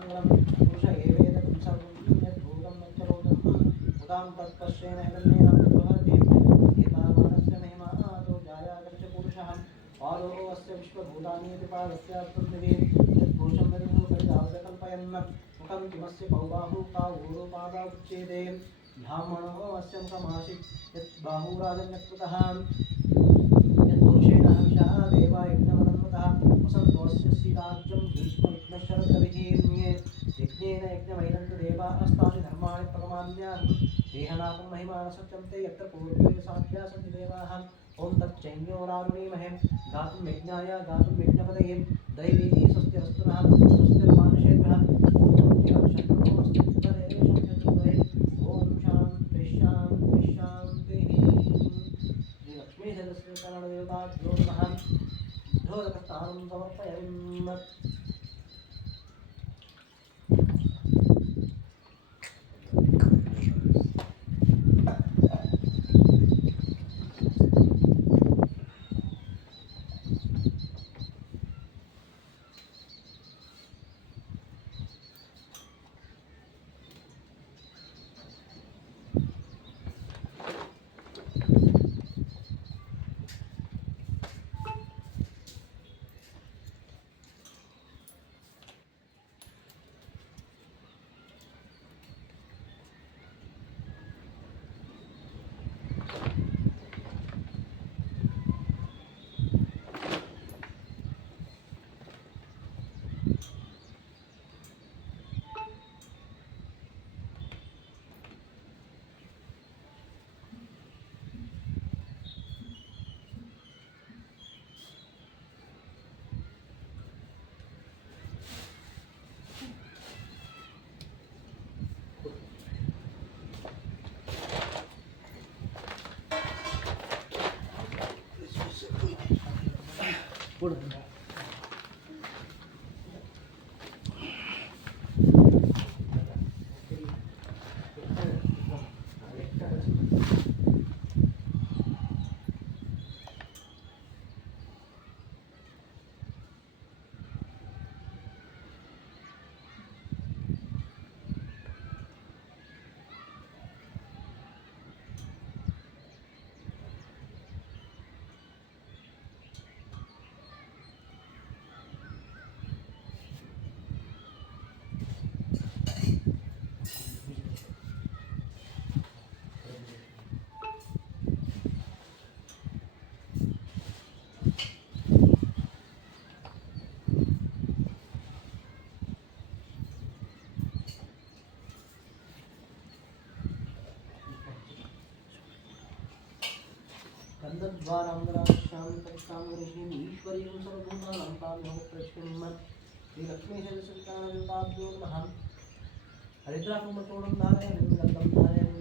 सर्वभूताङ्गलं पुरुष एवेदं सर्वं यद्भूतं नश्चरोदम् उदां तत्पश्येन हिरण्येन भवति एतावानस्य महिमातो जायागच्छ पुरुषः पादो अस्य विश्वभूतानि इति पादस्य पृथिवी यत्पुरुषं विदुः परिधावकल्पयन् मुखं किमस्य कौबाहु कावूरो पादा उच्येते ब्राह्मणो अस्य मुखमासीत् यत् बाहुराजन्यकृतः यत्पुरुषेण हविषः देवा यज्ञमनन्वतः वसन्तोऽस्य सीतार्जं भीष्मविघ्नशरद्रविधीर्ण्ये यज्ञेन यज्ञमैदन्तु देवाः अस्तानि धर्माणि प्रगमान्यानि देहनाकं महिमानः सत्यन्ते यत्र पूर्वे साध्या सन्ति देवाः ॐ तच्चैन्योरारुणीमहे गातुं यज्ञाय गातुं यज्ञपतये दैवी स्वस्तिरस्तु नः स्वस्तिर्मानुषेभ्यः ॐ शक्तिरस्तु चतुर्भुजे ॐ शान्ति शान्ति शान्तिः श्रीलक्ष्मीसहस्रकरणदेवताभ्यो नमः धोरकस्थानं समर्पयामि गन्धद्वाराङ्गराश्यां तत्तां ऋषिम् ईश्वरीं सर्वभूतानां तां प्रश्नं श्रीलक्ष्मीसहस्रकरणदेवताभ्यो नमः हरिद्राकुमचूर्णं धारयामि गन्धं धारयामि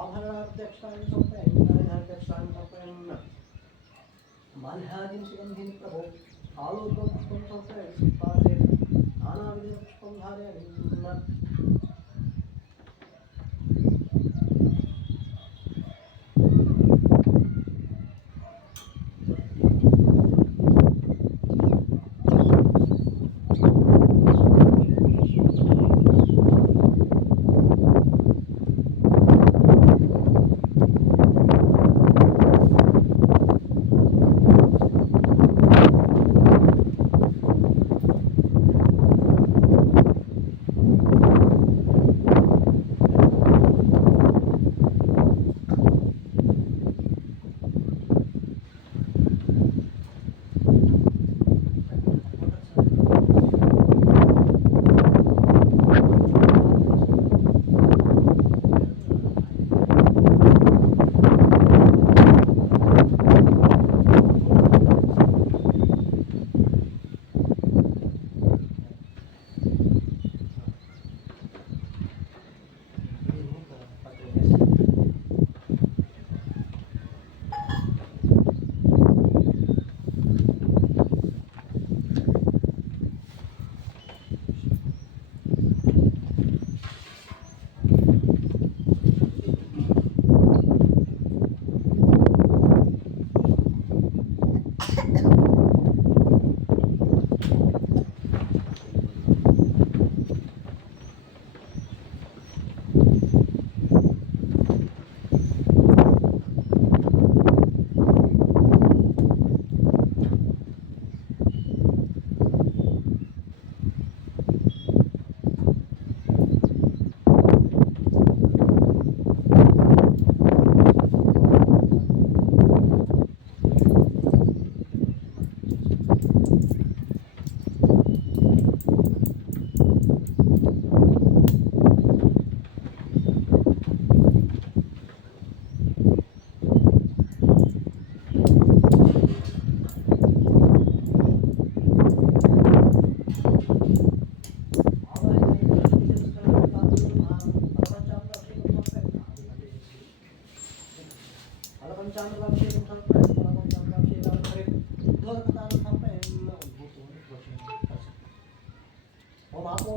आभरणाध्यक्षाणि समर्पयामि माल्यादिं सुगन्धिं प्रभो आलोकपुष्पं समर्पयामि पादे नानाविधं पुष्पं धारयामि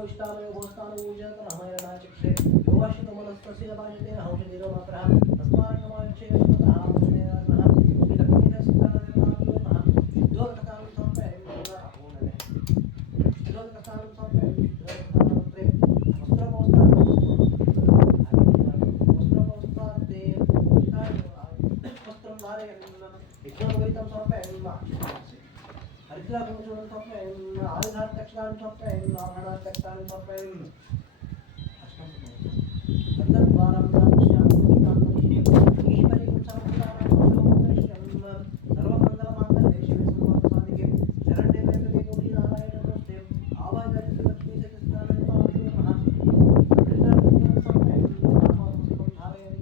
इष्टामयो भोस्तानो ऊर्जत रामायण चक्षे योवाशित मनस्तस्य भाषते हौषधीरो मात्रः तस्मात् नमांशे यशवतः हौषधे नमः विलक्ष्मीः सिद्धानन्दनाथो नमः शुद्धोदकां समर्पयामि ओनने शुद्धोदकां समर्पयामि शुद्धोदकां वस्त्रमोस्ताते वस्त्रं धारयामि विघ्नोपरीतं समर्पयामि हरिद्राभूषणं समर्पयामि आयुधात् दक्षिणां समर्पयामि आभरणात् दक्षिणां समर्पयामि तद्द्वारं दक्षिणां ईश्वरीं समर्पयामि सर्वमङ्गलमाङ्गल्ये शिवे सर्वार्थसाधिके शरण्ये त्र्यम्बके गौरी नारायणे नमोऽस्तुते आवाहयामि लक्ष्मी सत्यनारायण पावते नमः हरिद्राभूषणं समर्पयामि नामपुष्पं धारयामि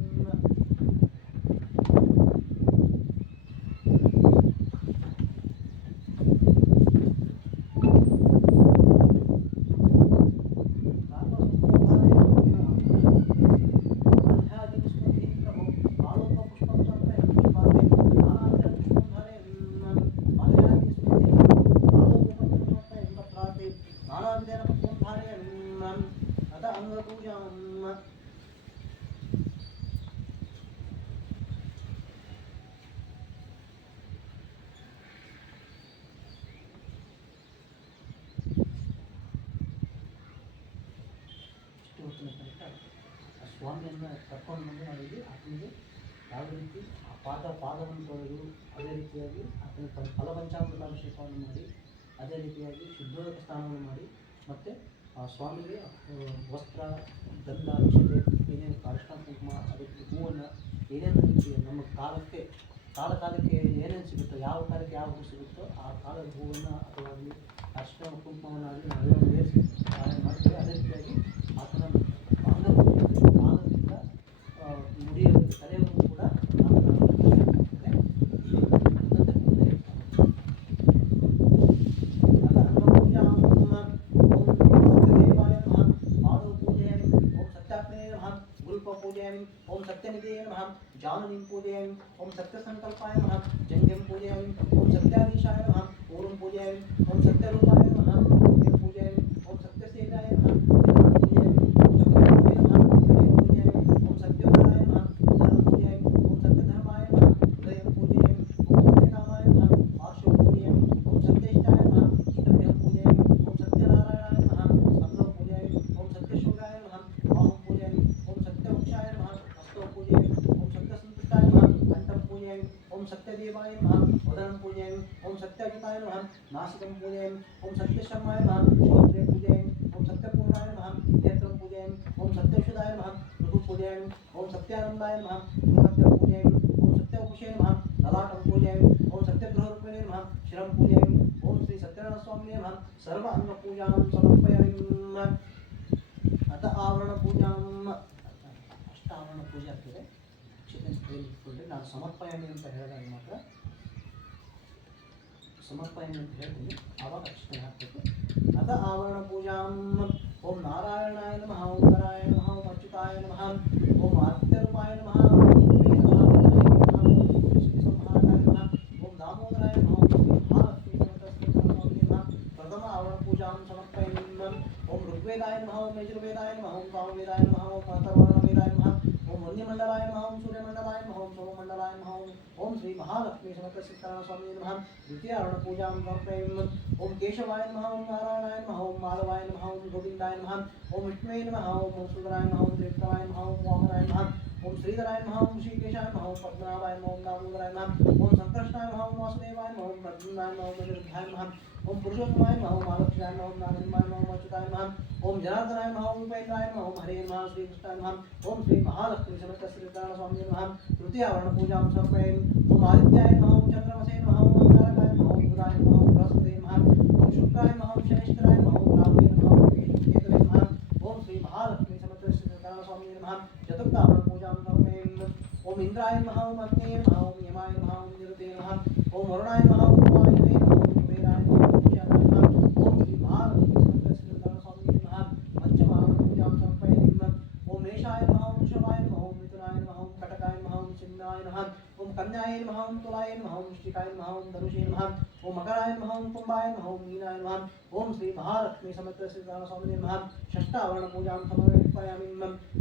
ಸ್ವಾಮಿಯನ್ನು ಕರ್ಕೊಂಡು ಬಂದು ನಾವಿಲ್ಲಿ ಆತನಿಗೆ ಯಾವ ರೀತಿ ಆ ಪಾದವನ್ನು ತೊಳೆದು ಅದೇ ರೀತಿಯಾಗಿ ಆತನ ಫಲಪಂಚಾಮೃತ ಅಭಿಷೇಕವನ್ನು ಮಾಡಿ ಅದೇ ರೀತಿಯಾಗಿ ಶುದ್ಧೋದಕ ಸ್ನಾನವನ್ನು ಮಾಡಿ ಮತ್ತು ಆ ಸ್ವಾಮಿಗೆ ವಸ್ತ್ರ ಗಂಧ ಅಕ್ಷತೆ ಏನೇನು ಅರಿಶಿನ ಕುಂಕುಮ ಅದಕ್ಕೆ ಹೂವನ್ನು ಏನೇನು ನಮ್ಮ ಕಾಲಕ್ಕೆ ಏನೇನು ಸಿಗುತ್ತೋ ಯಾವ ಕಾಲಕ್ಕೆ ಯಾವ ಹೂ ಸಿಗುತ್ತೋ ಆ ಕಾಲದ ಹೂವನ್ನು ಅಥವಾ ಅಲ್ಲಿ ಅರಿಶಿನ ಕುಂಕುಮವನ್ನು ಆಗಲಿ ನಾವೆಲ್ಲ ಏರಿಸಿ ಮಾಡ್ತೀವಿ. ಅದೇ ರೀತಿಯಾಗಿ ಆತನ ಕಾಲದಿಂದ ಮುಡಿಯ ತಲೆಯನ್ನು ಕೂಡ ओम सत्यनिधे नमः जाननीं पूजयामि ओम सत्यसंकल्पाय नमः जंगम पूजयामि ओम सत्याधीशाय नमः पूर्वं पूजयामि ओम सत्यरूपाय नमः पूजयामि ओम सत्यसेनाय नमः पूजयामि ओम सत्यरूपे नमः पूजयामि ओम सत्योदाय नमः पूजयामि ओम सत्यधर्माय नमः हृदयं पूजयामि ओम सत्यकामाय नमः पार्श्वं पूजयामि ओम सत्येष्टाय नमः इष्टदेवं पूजयामि ओम सत्यनारायणाय नमः स्कन्दं पूजयामि ओम सत्यशूराय नमः बाहुं पूजयामि ओम सत्यवक्षाय नमः पूजयामि ओम सत्यसंतुष्टाय नमः कंठं पूजयामि ओम सत्यदेवाय नमः वदनं पूजयामि ओम सत्याजिताय नमः नासिकं पूजयामि ओम सत्यशर्माय नमः श्रोत्रे पूजयामि ओम सत्यपूर्णाय नमः नेत्रं पूजयामि ओम सत्यौषधाय नमः ऋतुं पूजयामि ओम सत्यानन्दाय नमः गृहमध्यं पूजयामि ओम सत्यवपुषे नमः ललाटं पूजयामि ओम सत्यगृहरूपिणे नमः शिरं पूजयामि ओम श्री सत्यनारायणस्वामिने नमः सर्व अंगपूजां समर्पयामि। अथ आवरणपूजां आवरण पूजा ಆಗ್ತದೆ ಅಕ್ಷತೆ ಇಟ್ಕೊಂಡ್ರೆ ನಾನು ಸಮರ್ಪಯಾಮಿ ಅಂತ ಹೇಳಿದಾಗ ಮಾತ್ರ ಸಮರ್ಪಯಾಮಿ ಅಂತ ಹೇಳ್ತೀನಿ ಆವಾಗ ಅಕ್ಷತೆ ಹಾಕಬೇಕು. ಅಥ ಆವರಣ ಪೂಜಾಂ ಓಂ ನಾರಾಯಣಾಯ ನಮಃ ಓಂ ನಾರಾಯಣ ನಮಃ ಓಂ ಅಚ್ಯುತಾಯ ನಮಃ ಓಂ ಆದಿತ್ಯರೂಪಾಯ ನಮಃ ಓಂ ದಾಮೋದರಾಯ ನಮಃ प्रथम आवरण पूजां समर्पयामि। ओम ऋग्वेदाय नमः ओम यजुर्वेदाय नमः ओम सामवेदाय नमः ओम अथर्वणवेदाय नमः ओम वन्यमंडलाय नमः ओम सूर्यमंडलाय नमः ओम सोममंडलाय नमः ओम श्री महालक्ष्मी समर्थ सीतारामस्वामी नमः। द्वितीय आवरण पूजां समर्पयामि। ओम केशवाय नमः ओम नारायणाय नमः ओम माधवाय नमः ओम गोविंदाय नमः ओम विष्णुवे नमः ओम सुंदराय नमः ओम त्रिविक्रमाय नमः ओम वामनाय नमः ओम श्रीधराय नमः ओम श्रीकेशाय नमः ओम पद्मनाभाय नमः ओम दामोदराय नमः ओम संकर्षणाय नमः ओम वासुदेवाय नमः ओम प्रद्युम्नाय नमः ओम अनिरुद्धाय नमः ओम पुरुषोत्तमाय नमः ओम महालक्ष्म्याय नमः ओम नारायणाय नमः ओम अच्युताय नमः ओम जनार्दनाय नमः ओम उपेन्द्राय नमः ओम हरे नमः श्री कृष्णाय नमः ओम श्री महालक्ष्मी समर्थ श्रीरामस्वामी नमः। तृतीय आवरण पूजां समर्पयामि। ओम आदित्याय नमः ओम चंद्रमसे नमः ओम अंगारकाय नमः ओम बुधाय नमः ओम बृहस्पते नमः ओम शुक्राय नमः ओम शनिश्चराय नमः ओम राहुवे नमः ओम केतवे नमः ओम श्री महालक्ष्मी समर्थ श्रीरामस्वामी नमः। चतुर्थ आवरण पूजां समर्पयामि। ओम इंद्राय नमः ओम अग्नये नमः ओम यमाय नमः ओम निरुते नमः ओम वरुणाय नमः ओम वायुवे नमः ओम कुबेराय नमः ओम ईशानाय नमः ओम श्री महालक्ष्मी समर्थ श्रीरामस्वामी नमः। पंचम आवरण पूजां समर्पयामि। ओम मेषाय नमः ओम वृषभाय नमः ओम मिथुनाय नमः ओम कटकाय नमः ओम सिंहाय नमः ओम कन्याय नमः ओम तुलाय नमः ओम वृश्चिकाय नमः ओम धनुषे नमः ओम मकराय नमः ओम कुंभाय नमः ओम मीनाय नमः ओम श्री महालक्ष्मी समेत श्री रामस्वामी नमः षष्ठावरण पूजां समर्पयामि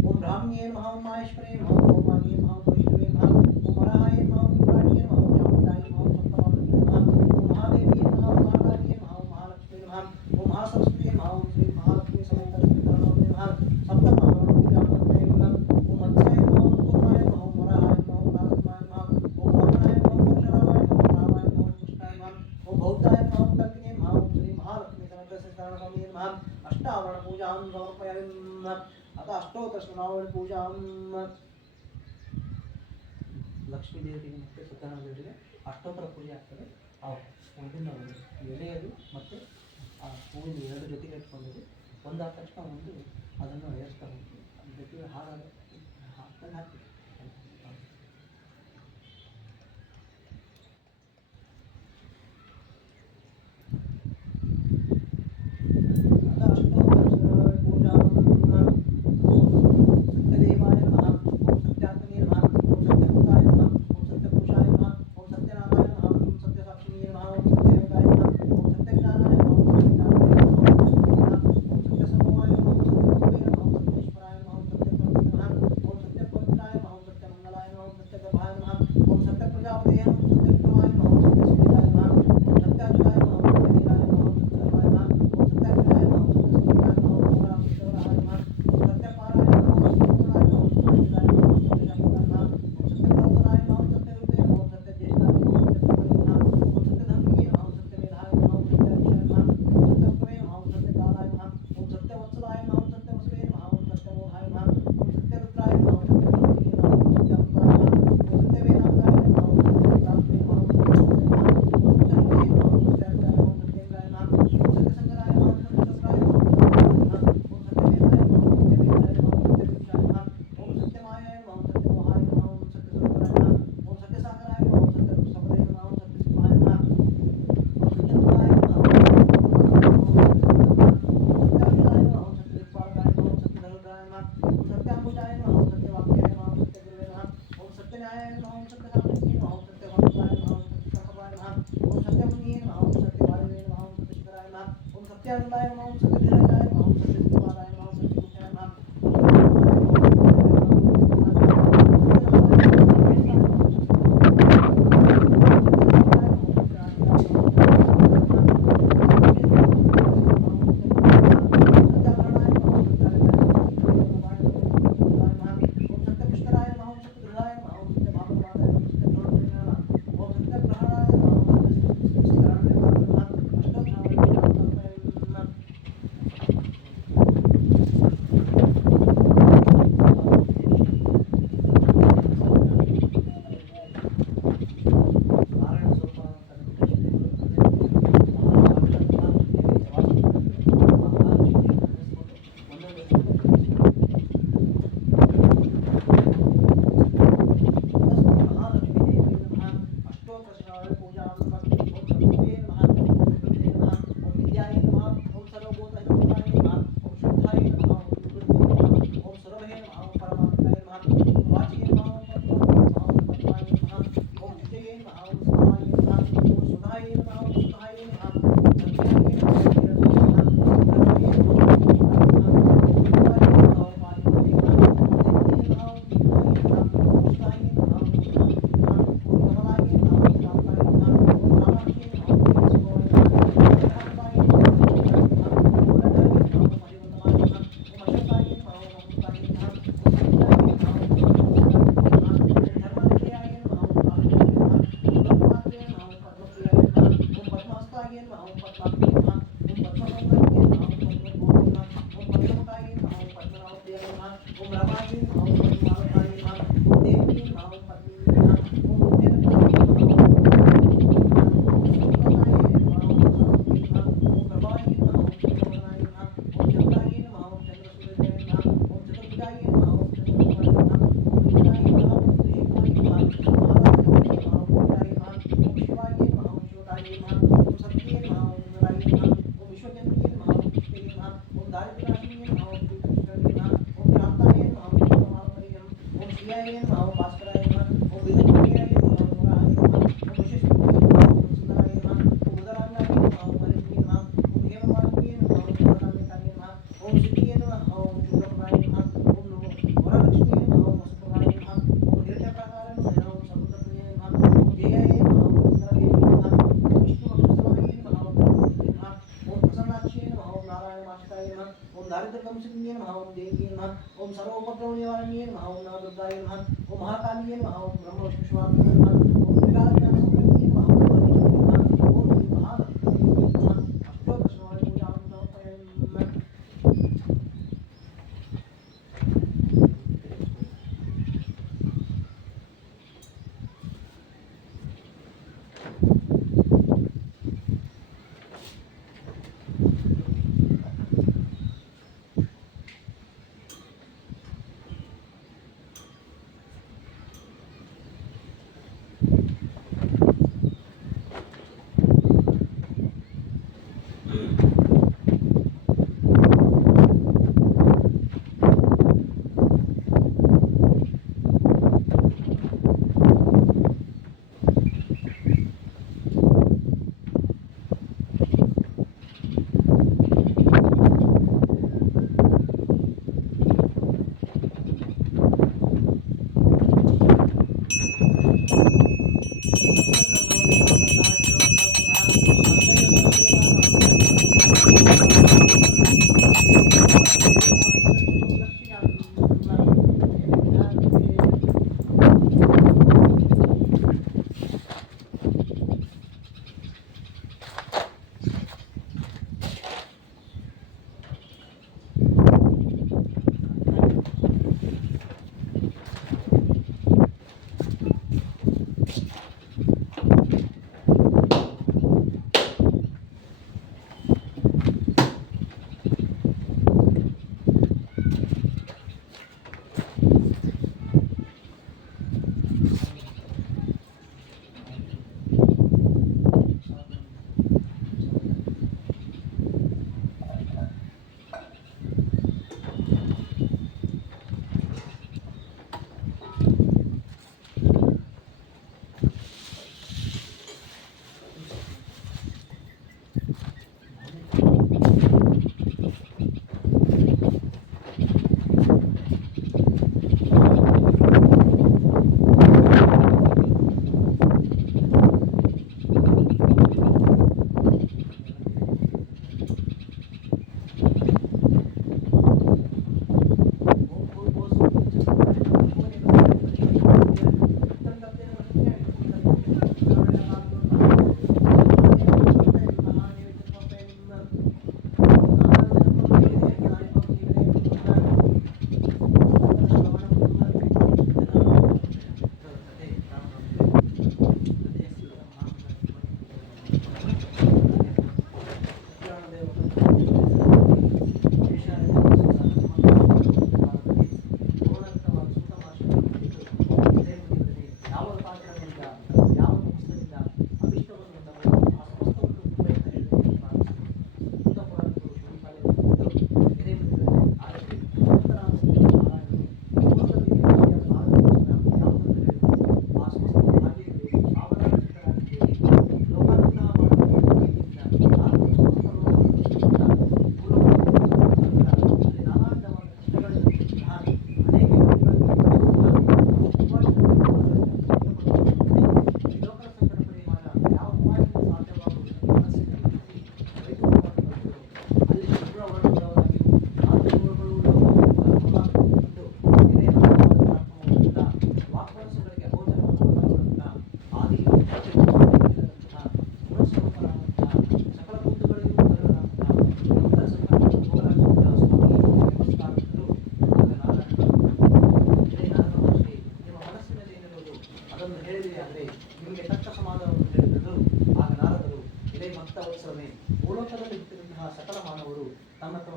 ओम ब्राह्मणे नमः ओम माहेश्वरे नमः ओम मागे नमः ओम वैष्णवे नमः ओम वराहाय नमः ओम इंद्राणीय नमः ओम चामुण्डाय नमः ओम सप्तमातृभ्ये नमः ओम महादेवी नमः ओम महाकाली नमः ओम महालक्ष्मी नमः ओम महासरस्वती नमः ओम श्री महालक्ष्मी समेत श्री रामस्वामी नमः सप्तमावरण पूजां समर्पयामि ओम मत्स्याय नमः ओम कूर्माय नमः ओम वराहाय नमः ओम नारसिंहाय नमः ओम वामनाय नमः ओम परशुरामाय नमः ओम रामाय नमः ओम कृष्णाय नमः ओम बौद्धाय नमः ओम कल्किने नमः ओम श्री महालक्ष्मी समेत श्री रामस्वामी नमः अष्टावरण पूजां समर्पयामि अतः अष्टोत्तरश्रवणावरण पूजां लक्ष्मी देवರಿಗೆ ಮತ್ತು ಸತ್ಯನಾರಾಯಣ ದೇವರಿಗೆ ಅಷ್ಟೋತ್ತರ ಪೂಜೆ ಆಗ್ತದೆ ಆ ಹೂವಿನ ಎಲೆಯದು ಮತ್ತು ಆ ಹೂವಿನ ಎರಡು ಜೊತೆಗೆ ಇಟ್ಕೊಂಡಿದ್ದು ಒಂದಾದ ತಕ್ಷಣ ಒಂದು ಅದನ್ನು ಏರಿಸ್ತಾ ಹೋಗ್ತೀವಿ ಅದ್ರ ಜೊತೆಗೆ ಹಾರ ಹಾಕ್ತೀವಿ त्रकंसिन्ये नमः ओम देव्ये नमः ओम सर्वोपद्रवनिवारण्ये नमः ओम नवदुर्गाय नमः ओम महाकाल्ये नमः ओम ब्रह्म विष्णु शिवात्मने नमः ओम त्रिकालज्ञानसंपन्ने नमः ओम महालक्ष्मी नमः ओम महालक्ष्मी नमः अष्टोत्तरशतनामानि पूजां समर्पयामि।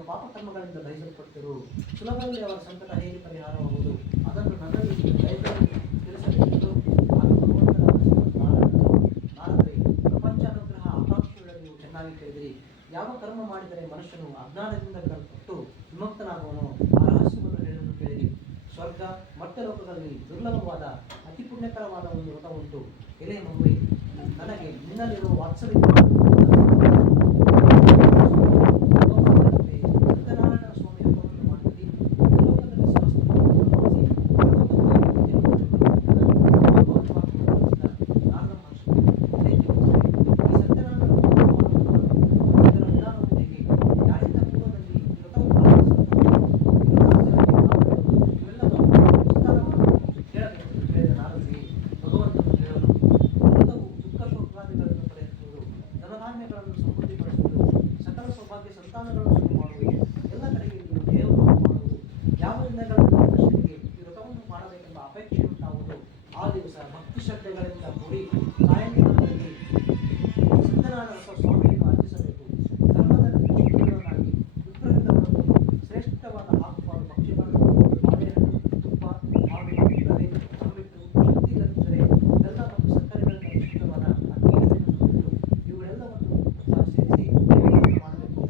ಪಾಪಕರ್ಮಗಳಿಂದ ದಹಿಸಲ್ಪಟ್ಟರು. ಸುಲಭದಲ್ಲಿ ಅವರ ಸಂಕಟ ಹೇಗೆ ಪರಿಹಾರವಾಗುವುದು ಅದನ್ನು ನನ್ನಲ್ಲಿ ದಯವಿಟ್ಟು ತಿಳಿಸಬೇಕೆಂದು ನಾರದರೆ ಪ್ರಪಂಚಾನುಗ್ರಹ ಆಕಾಂಕ್ಷೆಗಳನ್ನು ನೀವು ಚೆನ್ನಾಗಿ ಕೇಳಿದಿರಿ. ಯಾವ ಕರ್ಮ ಮಾಡಿದರೆ ಮನುಷ್ಯನು ಅಜ್ಞಾನದಿಂದ ಕಲ್ಪಟ್ಟು ವಿಮುಕ್ತನಾಗುವನು ಆ ರಹಸ್ಯವನ್ನು ಹೇಳಲು ಕೇಳಿರಿ. ಸ್ವರ್ಗ ಮಟ್ಟಲೋಕದಲ್ಲಿ ದುರ್ಲಭವಾದ ಅತಿ ಪುಣ್ಯಕರವಾದ ಒಂದು ವ್ರತ ಉಂಟು. ಎಲೆ ಮಗುವೆ, ನನಗೆ ನಿನ್ನಲ್ಲಿರುವ ವಾತ್ಸಲ್ಯ ಆಜ್ಞೆಗಳನ್ನು ಸಮೃದ್ಧಿಪಡಿಸುವುದು, ಸಕಲ ಸೌಭಾಗ್ಯ ಸಂತಾನಗಳನ್ನು ಮಾಡುವುದು, ಎಲ್ಲ ಕಡೆಗೆ ನೀವು ದೇವರನ್ನು ಮಾಡುವುದು, ಯಾವ ದಿನಗಳಲ್ಲಿ ಮನುಷ್ಯನಿಗೆ ಈ ವ್ರತವನ್ನು ಮಾಡಬೇಕೆಂಬ ಅಪೇಕ್ಷೆ ಉಂಟಾಗುವುದು ಆ ದಿವಸ ಭಕ್ತಿ ಶ್ರದ್ಧೆಗಳಿಂದ ಕೂಡಿ ಸಾಯಂಕಾಲದಲ್ಲಿ ಸತ್ಯನಾರಾಯಣ ಸ್ವಾಮಿಯನ್ನು ಅರ್ಚಿಸಬೇಕು. ಧರ್ಮದಲ್ಲಿ ಶಿಕ್ಷಕರನ್ನಾಗಿ ವಿಪ್ರದಿಂದ ಹೊರತು ಶ್ರೇಷ್ಠವಾದ ಹಾಕುಪಾಲು ಭಕ್ಷ್ಯಗಳನ್ನು, ಬಾಳೆಹಣ್ಣು, ತುಪ್ಪ, ಹಾಲು, ರವೆ, ತಂಬಿಟ್ಟು, ಶಕ್ತಿ ಲಭಿಸಿದರೆ ಬೆಲ್ಲ ಮತ್ತು ಸಕ್ಕರೆಗಳಿಂದ ಮಿಶ್ರಿತವಾದ ಅಕ್ಕಿಯನ್ನು ಬಿಟ್ಟು ಇವುಗಳೆಲ್ಲವನ್ನು ಸೇರಿಸಿ ನೈವೇದ್ಯ ಮಾಡಬೇಕು.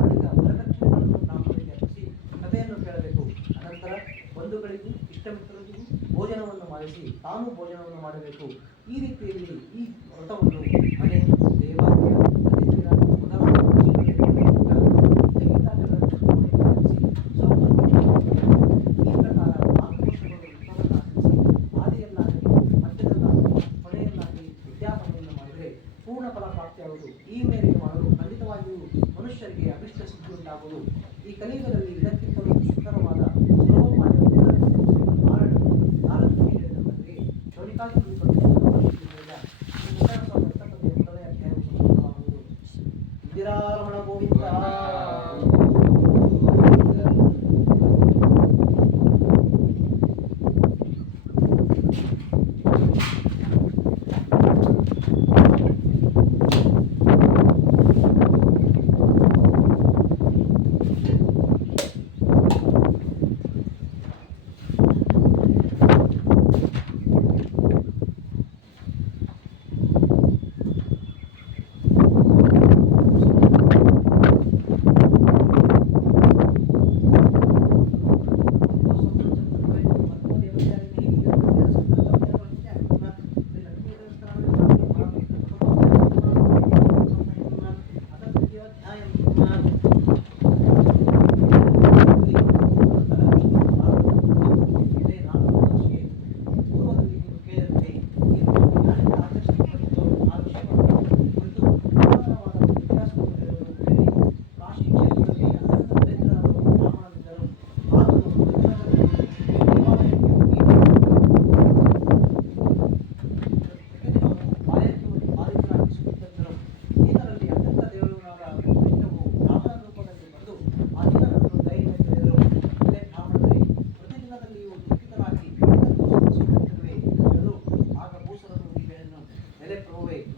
ಬಳಿಕ ವರದಕ್ಷಿಣೆಗಳನ್ನು ಬ್ರಾಹ್ಮಣರಿಗೆ ಅರ್ಪಿಸಿ ಕಥೆಯನ್ನು ಕೇಳಬೇಕು. ಅನಂತರ ಬಂಧುಗಳಿಗೂ ಇಷ್ಟಮಿತ್ರರಿಗೂ ಭೋಜನವನ್ನು ಮಾಡಿಸಿ ತಾನು ಭೋಜನವನ್ನು ಮಾಡಬೇಕು. ಈ ರೀತಿಯಲ್ಲಿ ಈ ವ್ರತವನ್ನು ಮನೆ, ದೇವಾಲಯ, ಅತಿಥಿಗಳ ಮೊದಲಾದ ಈ ಪ್ರಕಾರ 4 ವರ್ಷಗಳು ವ್ರತವನ್ನು ಆಚರಿಸಿ ಆದಿಯಲ್ಲಾಗಲಿ ಮಧ್ಯದಲ್ಲಾಗಲಿ ಕೊನೆಯಲ್ಲಾಗಲಿ ವಿದ್ಯಾಪನೆಯನ್ನು ಮಾಡಿದರೆ ಪೂರ್ಣ ಫಲ ಪ್ರಾಪ್ತಿಯಾಗುವುದು. ಈ ಮೇರೆಗೆ ಮಾಡಲು ಖಂಡಿತವಾಗಿಯೂ ಮನುಷ್ಯರಿಗೆ ಅಭಿಷ್ಟ ಸಿದ್ಧಿ ಉಂಟಾಗುವುದು. ಈ ಕಲಿಯುಗದಲ್ಲಿ ಇದಕ್ಕಿಂತಲೂ ಸುಂದರವಾದ ನಾರದನಿಗೆ ಹೇಳಿದಂತೆ ಶೌನಿಕಾದಿ ಮೊದಲನೇ ಅಧ್ಯಾಯವು ಸಂಪೂರ್ಣವಾಗುವುದು. ಇಂದಿರಾರಮಣ ಗೋವಿಂದ.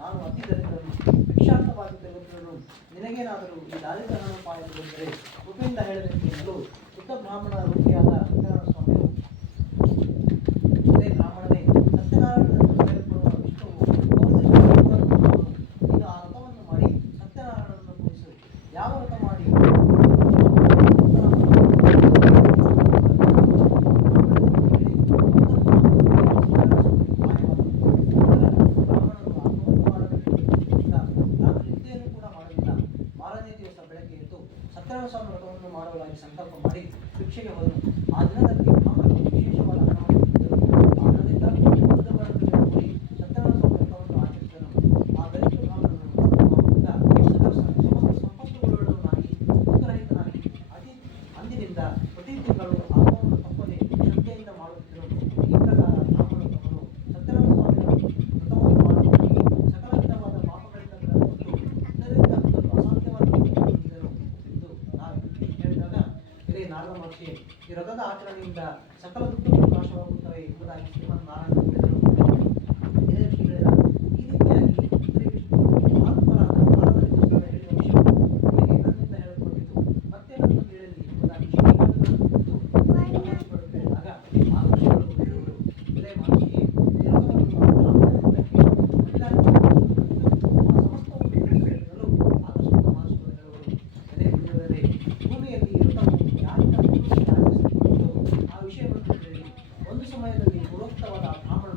ನಾನು ಅತಿ ದರಿದ್ರನು, ಭಿಕ್ಷಾರ್ಥವಾಗಿ ದರಿದ್ರನು, ನಿನಗೇನಾದರೂ ಈ ದಾರಿದ್ರ್ಯ ಹಣೋಪಾಯವೆಂದರೆ ಕೃಪೆಯಿಂದ ಹೇಳಬೇಕು ಎನ್ನಲು ಶುದ್ಧ ಬ್ರಾಹ್ಮಣ ರೂಪಿಯಾದ ಸತ್ಯನಾರಾಯಣ ಸ್ವಾಮಿಯು, ಅದೇ ಬ್ರಾಹ್ಮಣನೇ, ಸತ್ಯನಾರಾಯಣನನ್ನು ಹೇಳಲ್ಪಡುವ ವಿಷ್ಣುವು ನೀನು ಆ ವ್ರತವನ್ನು ಮಾಡಿ ಸತ್ಯನಾರಾಯಣನನ್ನು ಪೂಜಿಸು. ಯಾವ ವ್ರತ ಮಾಡಿ ಸತ್ಯನಾರಾಯಣ ಸ್ವಾಮಿ ವ್ರತವನ್ನು ಮಾಡುವುದಾಗಿ ಸಂಕಲ್ಪ ಮಾಡಿ ಭಿಕ್ಷೆಗೆ ಹೋದನು. ಆ ದಿನದಲ್ಲಿ ಬ್ರಾಹ್ಮಣರು ವಿಶೇಷವಾದ ಹಣವನ್ನು ಹೊಂದಿದ್ದರು. ಆ ಹಣದಿಂದ ಬಂಧುಗಳನ್ನು ಕೂಡಿ ಸತ್ಯನಾರಾಯಣ ಸ್ವಾಮಿ ವ್ರತವನ್ನು ಆಚರಿಸಿದನು. ಆ ದಲಿತ ಬ್ರಾಹ್ಮಣನು ಸಂಪತ್ತುಗಳನ್ನಾಗಿ ದುಃಖರಹಿತನಾಗಿ ಅಂದಿನಿಂದ ಪ್ರತಿ ತಿಂಗಳು ಆ ಹಣವನ್ನು ತಪ್ಪದೆ ಶ್ರದ್ಧೆಯಿಂದ ಮಾಡುತ್ತಿದ್ದನು. ಈ ಪ್ರಕಾರ ಬ್ರಾಹ್ಮಣರು ತಮ್ಮನು ಸತ್ಯನಾರಾಯಣ ಸ್ವಾಮಿ ವ್ರತವನ್ನು ಮಾಡುವುದಾಗಿ ಸಕಲ ವಿಧವಾದ ಪಾಪಗಳಿಂದ ಬಿಡಲ್ಪಟ್ಟು ಇದರಿಂದ ಹೊಂದಲು ಅಸಾಧ್ಯವಾದ ಹೊಂದಿದರು ಎಂದು ಹೇಳಿದಾಗ, ಇದೇ ನಾರದ ಮಹರ್ಷಿ ಈ ವ್ರತದ ಆಚರಣೆಯಿಂದ ಸಕಲ ದುಃಖಗಳು ನಾಶವಾಗುತ್ತವೆ ಎಂಬುದಾಗಿ ಶ್ರೀಮನ್ ನಾರಾಯಣ ಹೇಳಿದರು. ಇದೇ ಋಷಿಗಳಿಂದ ಈ ರೀತಿಯಾಗಿ ಶ್ರೀ ವಿಷ್ಣು ಆತ್ಮರಾದ ನಾರದರಿಗೋಸ್ಕರ ಹೇಳಿದ ವಿಷಯವು ನಿಮಗೆ ನನ್ನಿಂದ ಹೇಳಲ್ಪಟ್ಟಿತು, ಮತ್ತೆ ನನ್ನ ಕೇಳಲಿ ಎಂಬುದಾಗಿ ಶ್ರೀಮಂತಗಳು ಹೇಳಿದಾಗ ಆ ಋಷಿಗಳು ಹೇಳುವರು, ಇದೇ ಮಹರ್ಷಿಗೆ ಈ ವ್ರತವನ್ನು ಭೂಮಿಯಲ್ಲಿ ವ್ರತವು ಯಾರಿಂದ ಆ ವಿಷಯವನ್ನು ಹೇಳಿ. ಒಂದು ಸಮಯದಲ್ಲಿ ಪೂರ್ವೋಕ್ತವಾದ ಬ್ರಾಹ್ಮಣರು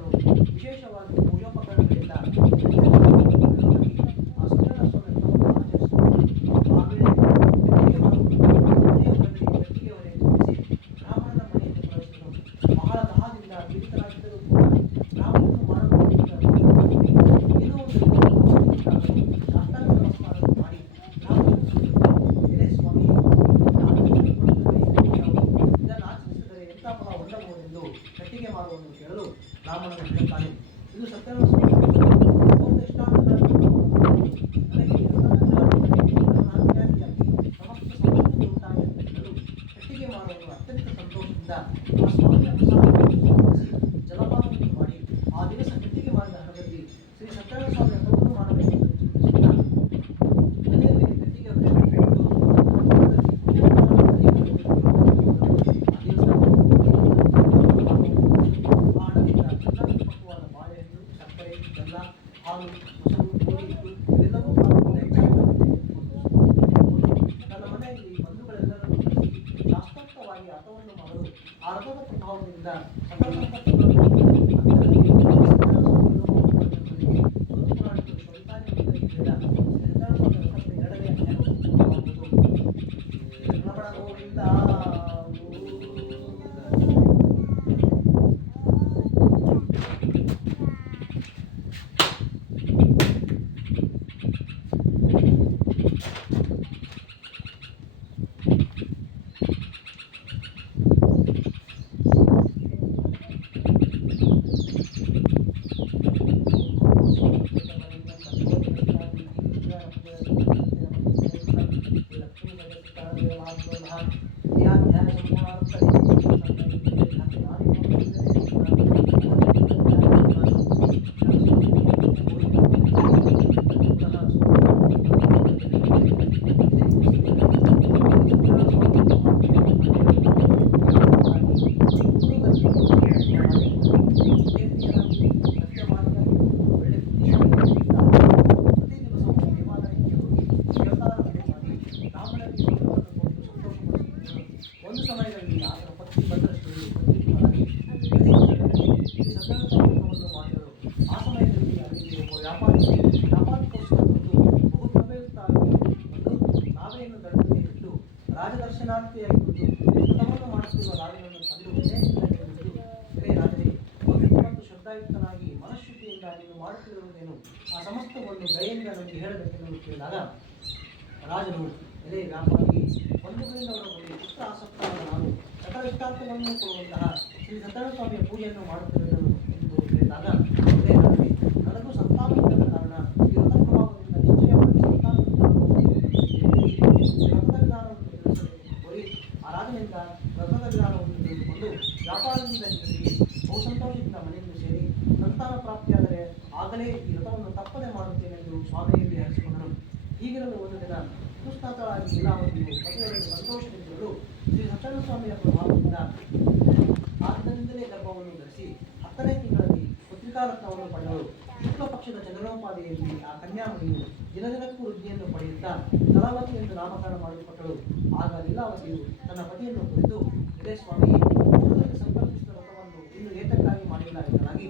ಭೋಜನಾರ್ಥಿಯಾಗಿ ವ್ರತವನ್ನು ಮಾಡುತ್ತಿರುವ ರಾಜನನ್ನು ಕಂಡು ವಿನಯದಿಂದ ರಾಜನೇ, ಭಕ್ತಿ ಮತ್ತು ಶ್ರದ್ಧಾಯುಕ್ತನಾಗಿ ಮನಃಶುದ್ಧಿಯಿಂದ ನೀನು ಮಾಡುತ್ತಿರುವುದೇನು, ಆ ಸಮಸ್ತವನ್ನು ದಯೆಯಿಂದ ನನಗೆ ಹೇಳಬೇಕೆಂದು ಕೇಳಿದಾಗ ರಾಜನು, ಎಲೆ ವ್ಯಾಪಾರಿ, ಬಂಧುಗಳಿಂದ ಹೊರಬಂದು ಪುತ್ರ ಆಸಕ್ತನಾದ ನಾನು ಸಕಲ ಇಷ್ಟಾರ್ಥಗಳನ್ನು ಕೊಡುವಂತಹ ಶ್ರೀ ಸತ್ಯನಾರಾಯಣ ಸ್ವಾಮಿಯ ಪೂಜೆಯನ್ನು ಮಾಡುತ್ತಿರುವುದನ್ನು ಎಂದು ಹೇಳಿದಾಗ, ಎಲೆ ರಾಜನೇ, ನನಗೂ ಸಂತಾನವಿಲ್ಲದ ಕಾರಣ ಈ ವ್ರತ ಪ್ರಭಾವದಿಂದ ನಿಶ್ಚಯವಾಗಿ ವ್ರತದ ವಿಧಾನವನ್ನು ತಿಳಿಸಬೇಕು ಕೋರಿ ಆ ರಾಜನಿಂದ ವ್ರತದ ವಿಧಾನವನ್ನು ತಿಳಿದುಕೊಂಡು ವ್ಯಾಪಾರದಿಂದ ಹಿಂದಿರುಗಿ ಬಹು ಸಂತೋಷದಿಂದ ಮನೆಯಿಂದ ಸೇರಿ ಸಂತಾನ ಪ್ರಾಪ್ತಿಯಾದರೆ ಆಗಲೇ ಈ ವ್ರತವನ್ನು ತಪ್ಪದೆ ಮಾಡುತ್ತೇನೆಂದು ಸ್ವಾಮಿಯಲ್ಲಿ ಹರಿಸಿಕೊಂಡನು. ಹೀಗಿರಲು ಒಂದು ದಿನ ಋತುಸ್ನಾತಳಾಗಿ ಲೀಲಾವತಿಯು ಮದುವೆಯಲ್ಲಿ ಸಂತೋಷದಿಂದಲೂ ಶ್ರೀ ಸತ್ಯನಾರಾಯಣ ಸ್ವಾಮಿಯ ಪ್ರಭಾವದಿಂದ ಆದ್ದರಿಂದಲೇ ಗರ್ಭವನ್ನು ಧರಿಸಿ 10ನೇ ತಿಂಗಳಲ್ಲಿ ಪತ್ರಿಕಾರತ್ನವನ್ನು ಪಡೆದಳು. ಶುಕ್ಲ ಪಕ್ಷದ ಚಂದ್ರೋಪಾದಿಯಲ್ಲಿ ಆ ಕನ್ಯಾಮಣಿಯು ದಿನದಿನಕ್ಕೂ ವೃದ್ಧಿಯನ್ನು ಪಡೆಯುತ್ತಾ ಕಲಾವತಿ ಎಂದು ನಾಮಕರಣ ಮಾಡಲ್ಪಟ್ಟಳು. ಆಗ ಲೀಲಾವತಿಯು ತನ್ನ ಪತಿಯನ್ನು ಕುರಿತು, ಇದೇ ಸ್ವಾಮಿ, ಪೂರ್ವದಲ್ಲಿ ಸಂಕಲ್ಪಿಸಿದ ವ್ರತವನ್ನು ಇನ್ನು ಏತಕ್ಕಾಗಿ ಮಾಡಿಲ್ಲ ಎನ್ನಲಾಗಿ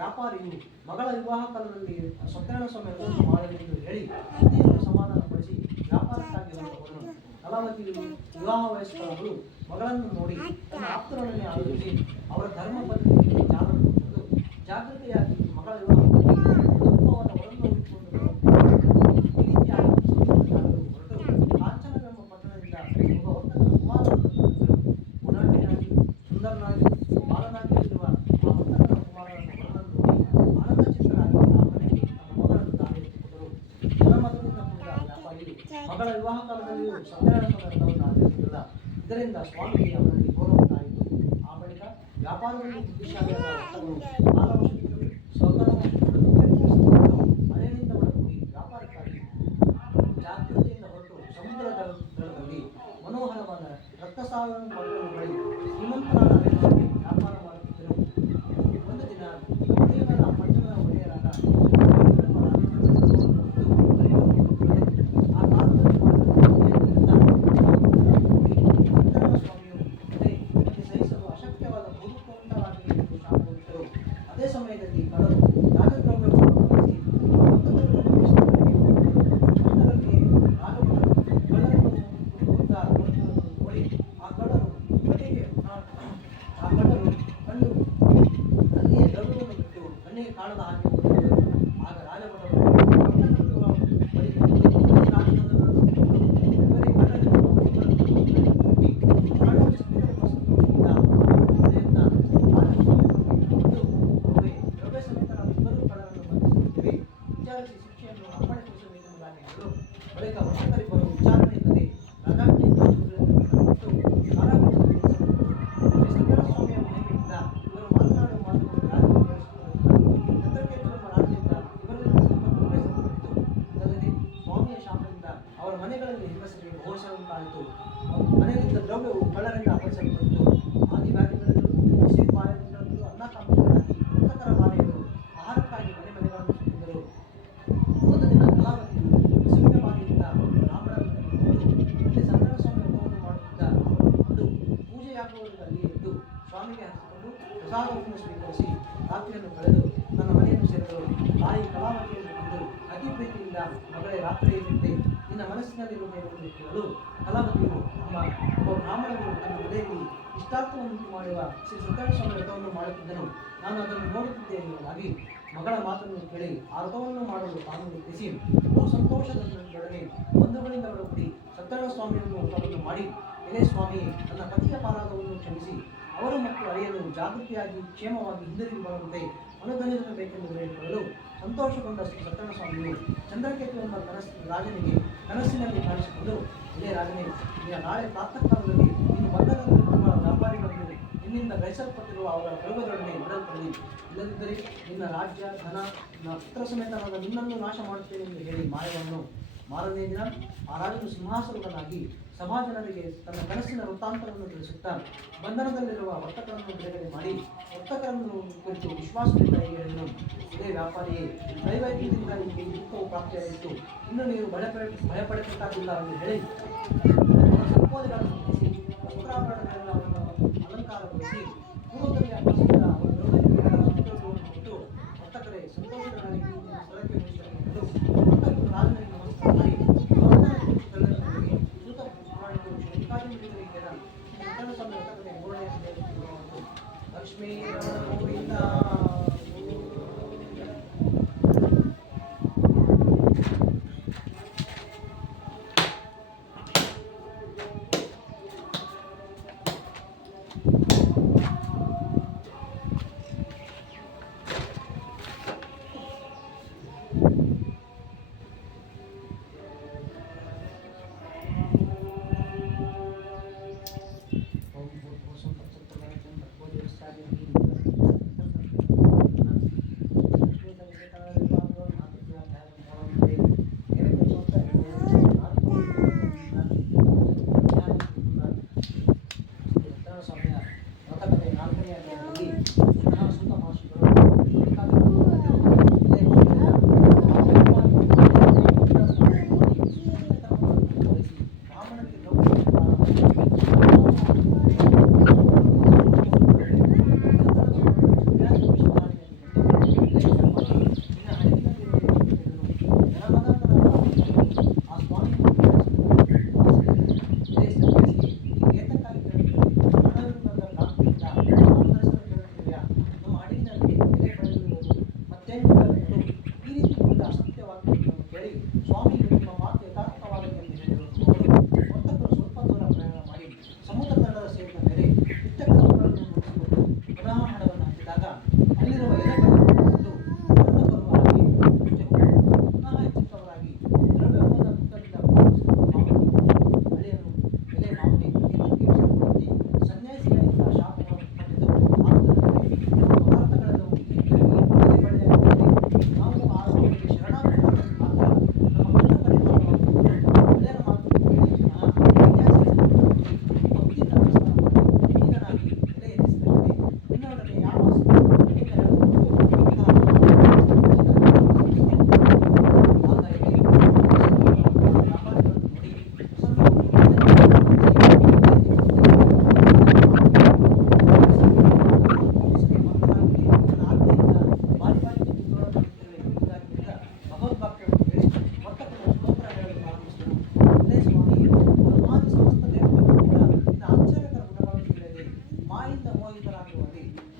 ವ್ಯಾಪಾರಿಯು ಮಗಳ ವಿವಾಹ ಕಾಲದಲ್ಲಿ ಸತ್ಯನಾರಾಯಣ ಸ್ವಾಮಿ ವ್ರತವನ್ನು ಮಾಡಲೆಂದು ಹೇಳಿ ಪತಿಯನ್ನು ಸಮಾಧಾನಪಡಿಸಿ ವ್ಯಾಪಾರಕ್ಕಾಗಿ ಹೋದನು. ಕಲಾವತಿಯು ವಿವಾಹ ವಯಸ್ಕರಗಳು ಮಗಳನ್ನು ನೋಡಿ ತನ್ನ ಆಪ್ತರೊಡನೆ ಆಲೋಚಿಸಿ ಅವರ ಧರ್ಮ ಪದ್ಧತಿಯನ್ನು ಜಾಗೃತೆಯಾಗಿ ಮಗಳ ವಿವಾಹವನ್ನು ಹೊರನ್ನು ಹುಡುಕಿಕೊಂಡು ಈ ರೀತಿ ಹೊರಟು ಕಾಂಚನವೆಂಬ ಪಟ್ಟಣದಿಂದ ಒಬ್ಬ ವರ್ತಕನ ಕುಮಾರನನ್ನು ತಂದರು. ಗುಣಾಢ್ಯನಾಗಿ ಸುಂದರನಾಗಿ ಬಾಲನಾಗಿರುವ ಆ ವರ್ತಕನ ಕುಮಾರನನ್ನು ಹೊರನನ್ನು ನೋಡಿ ಆನಂದಚಿತ್ತರಾಗಿ ಆ ಮನೆಗೆ ತಮ್ಮ ಮಗಳನ್ನು ತಾನೇ ಎತ್ತಿಕೊಂಡರು. ಜನಮತದಿಂದ ಕೂಡಿದ ವ್ಯಾಪಾರಿಯು ಮಗಳ ವಿವಾಹ ಕಾಲದಲ್ಲಿಯೂ ಸತ್ಯನಾರಾಯಣ ವ್ರತವನ್ನು ಆಚರಿಸಲಿಲ್ಲ. ಇದರಿಂದ ಸ್ವಾಮಿಗೆ ಅವರಲ್ಲಿ ಗೌರವವಾಯಿತು. ಆ ಬಳಿಕ ವ್ಯಾಪಾರದಲ್ಲಿ ಬುದ್ಧಿಶಾಲಿಯಾದ ವರ್ತಕನು ಕಾಲವಶದಿಂದಲೂ ಸ್ವಕರ್ಮವನ್ನು ಮನೆಯಿಂದ ಒಳಗೋಗಿ ವ್ಯಾಪಾರಕ್ಕಾಗಿ ಜಾಗೃತಿಯಿಂದ ಹೊರಟು ಸಮುದ್ರ ದಡದಲ್ಲಿ ಮನೋಹರವಾದ ರಕ್ತಸಾಗರವನ್ನು ಪಡೆದು ಬಳಿ ಶ್ರೀಮಂತರಾದ ಅನೇಕರಿಗೆ ವ್ಯಾಪಾರ ಮಾಡುತ್ತಿದ್ದರು. ಒಂದು ದಿನ ದೇವರ ಪಟ್ಟಣದ ಒಡೆಯರಾದ ಆ ಕಾಲದಲ್ಲಿ ಸಹಿಸಲು ಅಶಕ್ಯವಾದ ಭೂತುಂಟವಾಗಿದೆ ಎಂದು ಶಾಪಿಸಿದರು. ಅದೇ ಸಮಯದಲ್ಲಿ ಕಳ್ಳರು ರಾಜದ್ರವ್ಯವನ್ನು ಬಳಸಿ ನೋಡಿ ಆ ಕಳ್ಳರು ಕಂಡು ಅಲ್ಲಿಯೇ ದ್ರವ್ಯವನ್ನು ಬಿಟ್ಟು ಕಣ್ಣಿಗೆ ಕಾಣದ ಹಾಗೆ ಹೋದರು. ಆಗ ರಾಜಭಟರು ವಿಚಾರಿಸಿ ಶಿಕ್ಷೆಯನ್ನು ಅಪ್ಪಣೆಗೊಳಿಸಬೇಕೆಂಬುದಾಗಿ ಹೇಳಲು ಬಳಿಕ ವರ್ತಕರಿಬ್ಬರು ವಿಚಾರಣೆ ಇಲ್ಲದೆ ರಾಜಾಜ್ಞೆಯಿಂದ ಸತ್ಯನಾರಾಯಣ ಸ್ವಾಮಿಯ ಮಹಿಮೆಯಿಂದ ಇವರು ಮಾತನಾಡುವ ಮಾತುಗಳು ರಾಜನಿಗೆ ಕೇಳಿಸುತ್ತಿರುತ್ತಾರೆ. ಚಂದ್ರಕೇತುವೆಂಬ ರಾಜನಿಂದ ಇವರಲ್ಲಿ ಸಂಪತ್ತು ಬೆಳೆಸಲ್ಪಟ್ಟಿತು. ಇದಲ್ಲದೆ ಸ್ವಾಮಿಯ ಶಾಪದಿಂದ ಅವರ ಮನೆಗಳಲ್ಲಿ ಹೆಂಗಸರಿಗೆ ಬಹುಶ ಉಂಟಾಯಿತು. ಮನೆಯಲ್ಲಿದ್ದ ದ್ರವ್ಯವು ಕಳ್ಳರಿಂದ ಅಪಹರಿಸಲ್ಪಟ್ಟಿತು. ಆದಿವ್ಯಾಧಿಗಳಿಂದಲೂ ಬಿಸಿಪಾಯದಿಂದಲೂ ಅನ್ನಕಾಂಕ್ಷೆಗಳಾಗಿ ವರ್ತಕರ ಬಾಲೆಗಳು ಆಹಾರಕ್ಕಾಗಿ ಮನೆ ಮನೆಗಳನ್ನು ಸುತ್ತಿದ್ದರು. ಒಂದು ದಿನ ಕಲಾವತಿಯು ಬಿಸಿಲಿನ ಬಾವಿಯಿಂದ ಬ್ರಾಹ್ಮಣರ ಮನೆಗೆ ಹೋಗಿ ಅಲ್ಲಿ ಸತ್ಯನಾರಾಯಣ ಸ್ವಾಮಿ ವ್ರತವನ್ನು ಮಾಡುತ್ತಿದ್ದ ಅದು ಪೂಜೆಯಾಗುವುದರಿಂದ ಅಲ್ಲಿ ಎದ್ದು ಸ್ವಾಮಿಗೆ ಹರಿಸಿಕೊಂಡು ಪ್ರಸಾದವನ್ನು ಸ್ವೀಕರಿಸಿ ರಾತ್ರಿಯನ್ನು ಕಳೆದು ತನ್ನ ಮನೆಯನ್ನು ಸೇರಿದಳು. ತಾಯಿ ಕಲಾವತಿಯನ್ನು ಕಂಡು ಅತಿ ಪ್ರೀತಿಯಿಂದ ಮಗಳೇ ರಾತ್ರಿಯಲ್ಲಿದ್ದೆ, ನಿನ್ನ ಮನಸ್ಸಿನಲ್ಲಿರುವುದೇನೆಂದು ಕೇಳಲು ಕಲಾವತಿಯು ಒಬ್ಬ ಬ್ರಾಹ್ಮಣರು ತನ್ನ ಮನೆಯಲ್ಲಿ ಇಷ್ಟಾರ್ಥವನ್ನುಂಟು ಮಾಡುವ ಶ್ರೀ ಸತ್ಯನಾರಾಯಣ ಸ್ವಾಮಿ ವ್ರತವನ್ನು ಮಾಡುತ್ತಿದ್ದನು. ನಾನು ಅದನ್ನು ನೋಡುತ್ತಿದ್ದೇನೆ ಎನ್ನಲಾಗಿ ಮಗಳ ಮಾತನ್ನು ಕೇಳಿ ಆ ವ್ರತವನ್ನು ಮಾಡಲು ತಾನು ಯತ್ನಿಸಿ ಬಹು ಸಂತೋಷದೊಡನೆ ಬಂಧುಗಳಿಂದ ಹೊರಗುಡಿ ಸತ್ಯನಾರಾಯಣ ಸ್ವಾಮಿಯನ್ನು ವ್ರತವನ್ನು ಮಾಡಿ, ಎಲೆ ಸ್ವಾಮಿ, ನನ್ನ ಪತಿಯ ಅಪರಾಧವನ್ನು ಕ್ಷಮಿಸಿ ಅವರು ಮತ್ತು ಅಳಿಯಲು ಜಾಗೃತಿಯಾಗಿ ಕ್ಷೇಮವಾಗಿ ಹಿಂದಿರುಗಿ ಬರುವಂತೆ ಅನುಗ್ರಹಿಸಬೇಕೆಂದು ಹೇಳಿಕೊಳ್ಳಲು ಸಂತೋಷಗೊಂಡ ಶ್ರೀ ಸತ್ಯನಾರಾಯಣ ಸ್ವಾಮಿಯು ಚಂದ್ರಕೇತು ಎಂಬ ರಾಜನಿಗೆ ಕನಸಿನಲ್ಲಿ ಕಾಣಿಸಿಕೊಂಡು, ಇದೇ ರಾಜನೇ, ಈಗ ನಾಳೆ ಪ್ರಾತಃ ಕಾಲದಲ್ಲಿ ನೀನು ಬಂಧನದಲ್ಲಿರುವ ವ್ಯಾಪಾರಿಗಳನ್ನು ನಿನ್ನಿಂದ ಗ್ರಹಿಸಲ್ಪಟ್ಟಿರುವ ಅವರ ದ್ರವ್ಯದೊಡನೆ ಬಿಡಲ್ಪಡಿ, ಇಲ್ಲದಿದ್ದರೆ ನಿನ್ನ ರಾಜ್ಯ, ಧನ, ಪುತ್ರ ಸಮೇತನಾದ ನಿನ್ನನ್ನು ನಾಶ ಮಾಡುತ್ತೇನೆ ಎಂದು ಹೇಳಿ ಮಾಯವನ್ನು ಮಾರನೇ ದಿನ ಆ ರಾಜನು ಸಿಂಹಾಸನವನ್ನಾಗಿ ಸಭಾಜನರಿಗೆ ತನ್ನ ಕನಸಿನ ವೃತ್ತಾಂತವನ್ನು ತಿಳಿಸುತ್ತಾ ಬಂಧನದಲ್ಲಿರುವ ವರ್ತಕರನ್ನು ಬಿಡುಗಡೆ ಮಾಡಿ ವರ್ತಕರನ್ನು ಕುರಿತು ವಿಶ್ವಾಸದಿಂದ ಹೀಗೆ ಹೇಳಿದನು, ಇದೇ ವ್ಯಾಪಾರಿಯೇ, ದೈವಜ್ಞದಿಂದ ನಿಮಗೆ ದುಃಖವು ಪ್ರಾಪ್ತಿಯಾಗಿತ್ತು, ಇನ್ನು ನೀವು ಭಯಪಡಬೇಕಾಗಿಲ್ಲ ಎಂದು ಹೇಳಿ ಸಂಕೋಲೆಗಳನ್ನು ಮುಗಿಸಿ ವಸ್ತ್ರಾಭರಣಗಳಿಂದ ಅವರನ್ನು ಅಲಂಕಾರಗೊಳಿಸಿ ಪೂರ್ವದಲ್ಲಿ ಅರ್ಪಿಸಿದ ಅವರ ದ್ರವ್ಯಕ್ಕೆ ಕೊಟ್ಟು ವರ್ತಕರೇ ಸಂತೋಷಗಳಲ್ಲಿ ಸ್ಥಳಕ್ಕೆ ಮುಗಿಸಲು ವರ್ತಕರು ರಾಜನಿಗೆ ನಮಸ್ಕಾರ ಮಾಡಿ ಸೂತ ಪುರಾಣಿಕರು ಶಂಕಾದಿ ಸ್ವಾಮಿ ನಿಮ್ಮ ಮಾತು ಯಥಾರ್ಥವಾಗಿದೆ ಎಂದು ಹೇಳಿದರು. ವರ್ತಕರು ಸ್ವಲ್ಪ ದೂರ ಪ್ರಯಾಣ ಮಾಡಿ ಸಮುದ್ರ ತಟದ ಸೇರಿದ ಮೇಲೆ ಇತ್ತ ಕರುಗಳನ್ನು ಮುಗಿಸಿಕೊಂಡು ಪುನಃ ಹಡವನ್ನು ಹತ್ತಿದಾಗ ಅಲ್ಲಿರುವ ಎಲೆಗಳನ್ನು ಕೊಂಡು ವರ್ತಕರು ಹಾಗೆ ಪುನಃ ಎಚ್ಚೆತ್ತವರಾಗಿ ದ್ರವ್ಯವಾದ ಪುಸ್ತಕದಿಂದ ಹಳೆಯನು ಎಲೆ ಮಾಮೂಲಿ ಪ್ರತಿಯೊಂದಕ್ಕೆ ಸನ್ಯಾಸಿಯಾಗಿದ್ದ ಶಾಪವನ್ನು ಪಡೆದು ಪದಾರ್ಥಗಳೆಲ್ಲವೂ ನಾವು ಆ ಅವರಿಗೆ ಶರಣಾಗತರಾಗಿ ಮಾತ್ರ ನಮ್ಮ ಕಷ್ಟ ಪರಿಹಾರವಾಗುವುದು. ಒಳ್ಳೆಯ ಮಾತು ಕೇಳಿ ಭಕ್ತಿಯಿಂದ ನಮಸ್ಕಾರ ಮಾಡಿ ಹೀನಾಗಿ ಎಲೆ ಎನಿಸಿದರೆ ನಿನ್ನೊಡನೆ ಯಾವ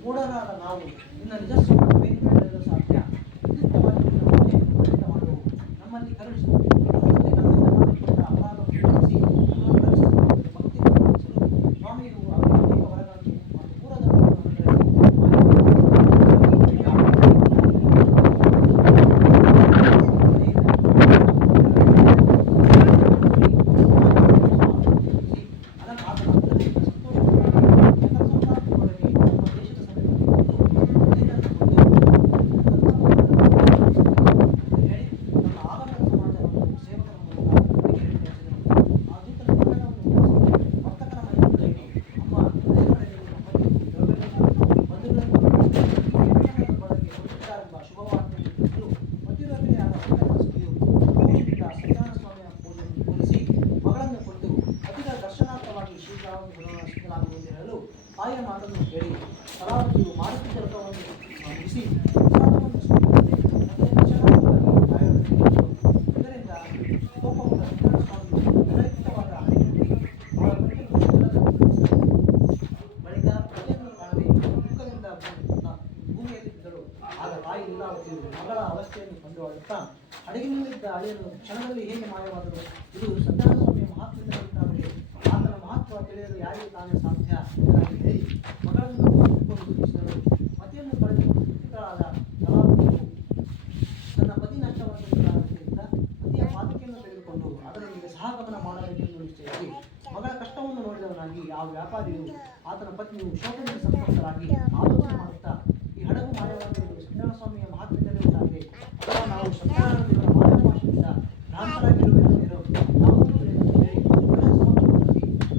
ಮೂಢರಾದ ನಾವು ನಿನ್ನ ನಿಜಸ್ವರೂಪವನ್ನು ಬೇಡಿಕೊಳ್ಳಲು ಸಾಧ್ಯ. ವಿದ್ಯುಕ್ತವಾಗಿ ನಿನ್ನ ಪೂಜೆಯನ್ನು ಖಂಡಿತ ಮಾಡುವು. ನಮ್ಮಲ್ಲಿ ಕರುಣಿಸು. ನಮ್ಮಲ್ಲಿ ನಮ್ಮಿಂದ ಮಾಡಿಕೊಂಡ ಅಪರಾಧವನ್ನು ಕ್ಷಮಿಸಿ ನಮ್ಮನ್ನು ರಕ್ಷಿಸುವುದು ಭಕ್ತಿಯನ್ನು ತೋರಿಸಲು ಸ್ವಾಮಿಯು ಅವರಿಗೆ ಅನೇಕ ವರಗಳನ್ನು ಮತ್ತು ಪೂರ್ವಧರ್ಮವನ್ನು ತಾಯಿಯ ಮಾತನ್ನು ಕೇಳಿ ಕಲಾವತಿಯು ಮಾರುತಿ ಕೆಲಸವನ್ನು ಮುಗಿಸಿ ಪ್ರಸಾದವನ್ನು ಸ್ವೀಕರಿಸಿ ಇದರಿಂದ ಕೋಪಗೊಂಡ ಸ್ವಾಮಿಯು ವಿರಹಿತವಾದ ಅವಳ ಬಳಿಕ ಪ್ರಜೆಯನ್ನು ಕಾಣದೆ ದುಃಖದಿಂದ ಭೂಮಿಯಲ್ಲಿ ಬಿದ್ದಳು. ಆಗ ತಾಯಿ ಲೀಲಾವತಿಯು ಮಗಳ ಅವಸ್ಥೆಯನ್ನು ಕಂಡು ಅಳುತ್ತಾ ಹಡಗಿನಲ್ಲಿದ್ದ ಅಳಿಯನು ಕ್ಷಣದಲ್ಲಿ ಹೇಗೆ ಮಾಯವಾದರು? ಇದು ಸತ್ಯನಾರಾಯಣ ಸ್ವಾಮಿಯ ಮಹಾತ್ಮದಿಂದ ಉಂಟಾಗಿದೆ. ಆತನ ಮಹತ್ವ ತಿಳಿಯಲು ಯಾರಿಗೂ ತಾನೇ ಸಾಧ್ಯ ಎಂಬುದಾಗಿ ಹೇಳಿ ಮಗಳನ್ನು ದುಃಖಿಸಿಕೊಂಡು ದುಃಖಿಸಿದಳು. ಪತಿಯನ್ನು ಕಳೆದುಕೊಂಡು ದುಃಖಿತಳಾದ ಕಲಾವತಿಯು ತನ್ನ ಪತಿ ನಷ್ಟವಾಗಿದ್ದರಿಂದ ಪತಿಯ ಪಾದಕೆಯನ್ನು ತೆಗೆದುಕೊಂಡು ಅದರೊಂದಿಗೆ ಸಹಗಮನ ಮಾಡಬೇಕೆಂದು ನಿಶ್ಚಯಿಸಿ ಮಗಳ ಕಷ್ಟವನ್ನು ನೋಡಿದವನಾಗಿ ಆ ವ್ಯಾಪಾರಿಯು ಆತನ ಪತ್ನಿಯು ಶೋಕದಿಂದ ಸಂತಪ್ತರಾಗಿ ಆಲೋಚನೆ ಮಾಡುತ್ತಾ ಈ ಹಡಗು ಮಾಯವಾಗಿರುವುದು ಸತ್ಯನಾರಾಯಣ ಸ್ವಾಮಿಯ ಮಹಾತ್ಮದಲ್ಲಿ ಉಂಟಾಗಿದೆ ಅಥವಾ ನಾವು ಸತ್ಯನಾರಾಯಣ ದೇವರ ಮಾಯಾವಾಶದಿಂದ ಭ್ರಾಂತರಾಗಿರುವೆನೋ ಯಾವುದೂ ತಿಳಿಯದಂತೆ ಹೇಳಿ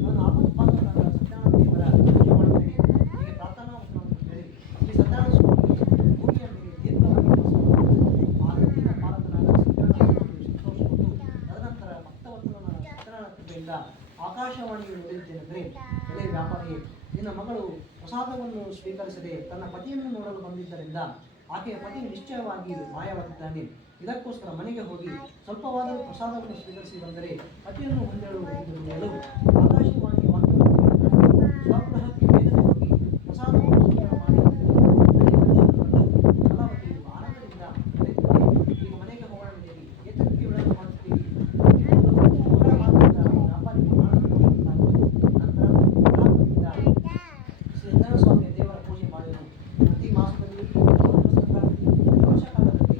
ನಾನು ಆಪತ್ಪಾತ್ರನಾದ ಸತ್ಯನಾರಾಯಣ ದೇವರ ಪೂಜೆ ಮಾಡುತ್ತೇನೆ. ಹೀಗೆ ಪ್ರಾರ್ಥನಾ ವಚನವನ್ನು ಹೇಳಿ ಶ್ರೀ ಸತ್ಯನಾರಾಯಣ ಸ್ವಾಮಿ ಭೂಮಿಯ ಮೇಲೆ ದೀರ್ಘವಾಗಿ ಆ ರೀತಿಯ ಪಾಲಕನಾದ ಸತ್ಯನಾರಾಯಣ ಸ್ವಾಮಿಯು ಸಂತೋಷಗೊಂಡು ತದನಂತರ ಭಕ್ತವತ್ಸಲನಾದ ಸತ್ಯನಾರಾಯಣ ಕೃಪೆಯಿಂದ ಆಕಾಶವಾಣಿಯು ನುಡಿದಿದ್ದೇನೆಂದರೆ, ಎಲೆ ವ್ಯಾಪಾರಿಯೇ, ನಿನ್ನ ಮಗಳು ಪ್ರಸಾದವನ್ನು ಸ್ವೀಕರಿಸದೆ ತನ್ನ ಪತಿಯನ್ನು ನೋಡಲು ಬಂದಿದ್ದರಿಂದ ಆಕೆಯ ಪತಿ ನಿಶ್ಚಯವಾಗಿ ಮಾಯವಾಗಿದ್ದಾನೆ. ಇದಕ್ಕೋಸ್ಕರ ಮನೆಗೆ ಹೋಗಿ ಸ್ವಲ್ಪವಾದರೂ ಪ್ರಸಾದವನ್ನು ಸ್ವೀಕರಿಸಿ ಬಂದರೆ ಪತಿಯನ್ನು ಹೊಂದಿರುವುದು ಹೇಳಲು ಆಕಾಶವಾಣಿಯ ವಾಕ್ಯವನ್ನು ಕೇಳಿದಾಗ ಸ್ವಗೃಹಕ್ಕೆ ಬೇಗನೆ ಹೋಗಿ ಪ್ರಸಾದವನ್ನು ಸ್ವೀಕಾರ ಮಾಡಿ ಕಲಾವತಿಯು ಆನಂದದಿಂದ ಕರೆಯುತ್ತದೆ. ಈಗ ಮನೆಗೆ ಹೋಗೋಣ ಹೇಳಿ ಏತಕ್ಕೆ ವಿಳಂಬ ಮಾಡುತ್ತೀರಿ? ಮಗಳ ಮಾತಿನಿಂದ ವ್ಯಾಪಾರಿಗೆ ನಂತರ ಕಲಾವತಿಯಿಂದ ಶ್ರೀ ಸತ್ಯನಾರಾಯಣ ಸ್ವಾಮಿಯ ದೇವರ ಪೂಜೆ ಮಾಡಿದನು. ಪ್ರತಿ ಮಾಸದಲ್ಲಿ ಸಂಕ್ರಾಂತಿ ವರ್ಷಕಾಲದಲ್ಲಿ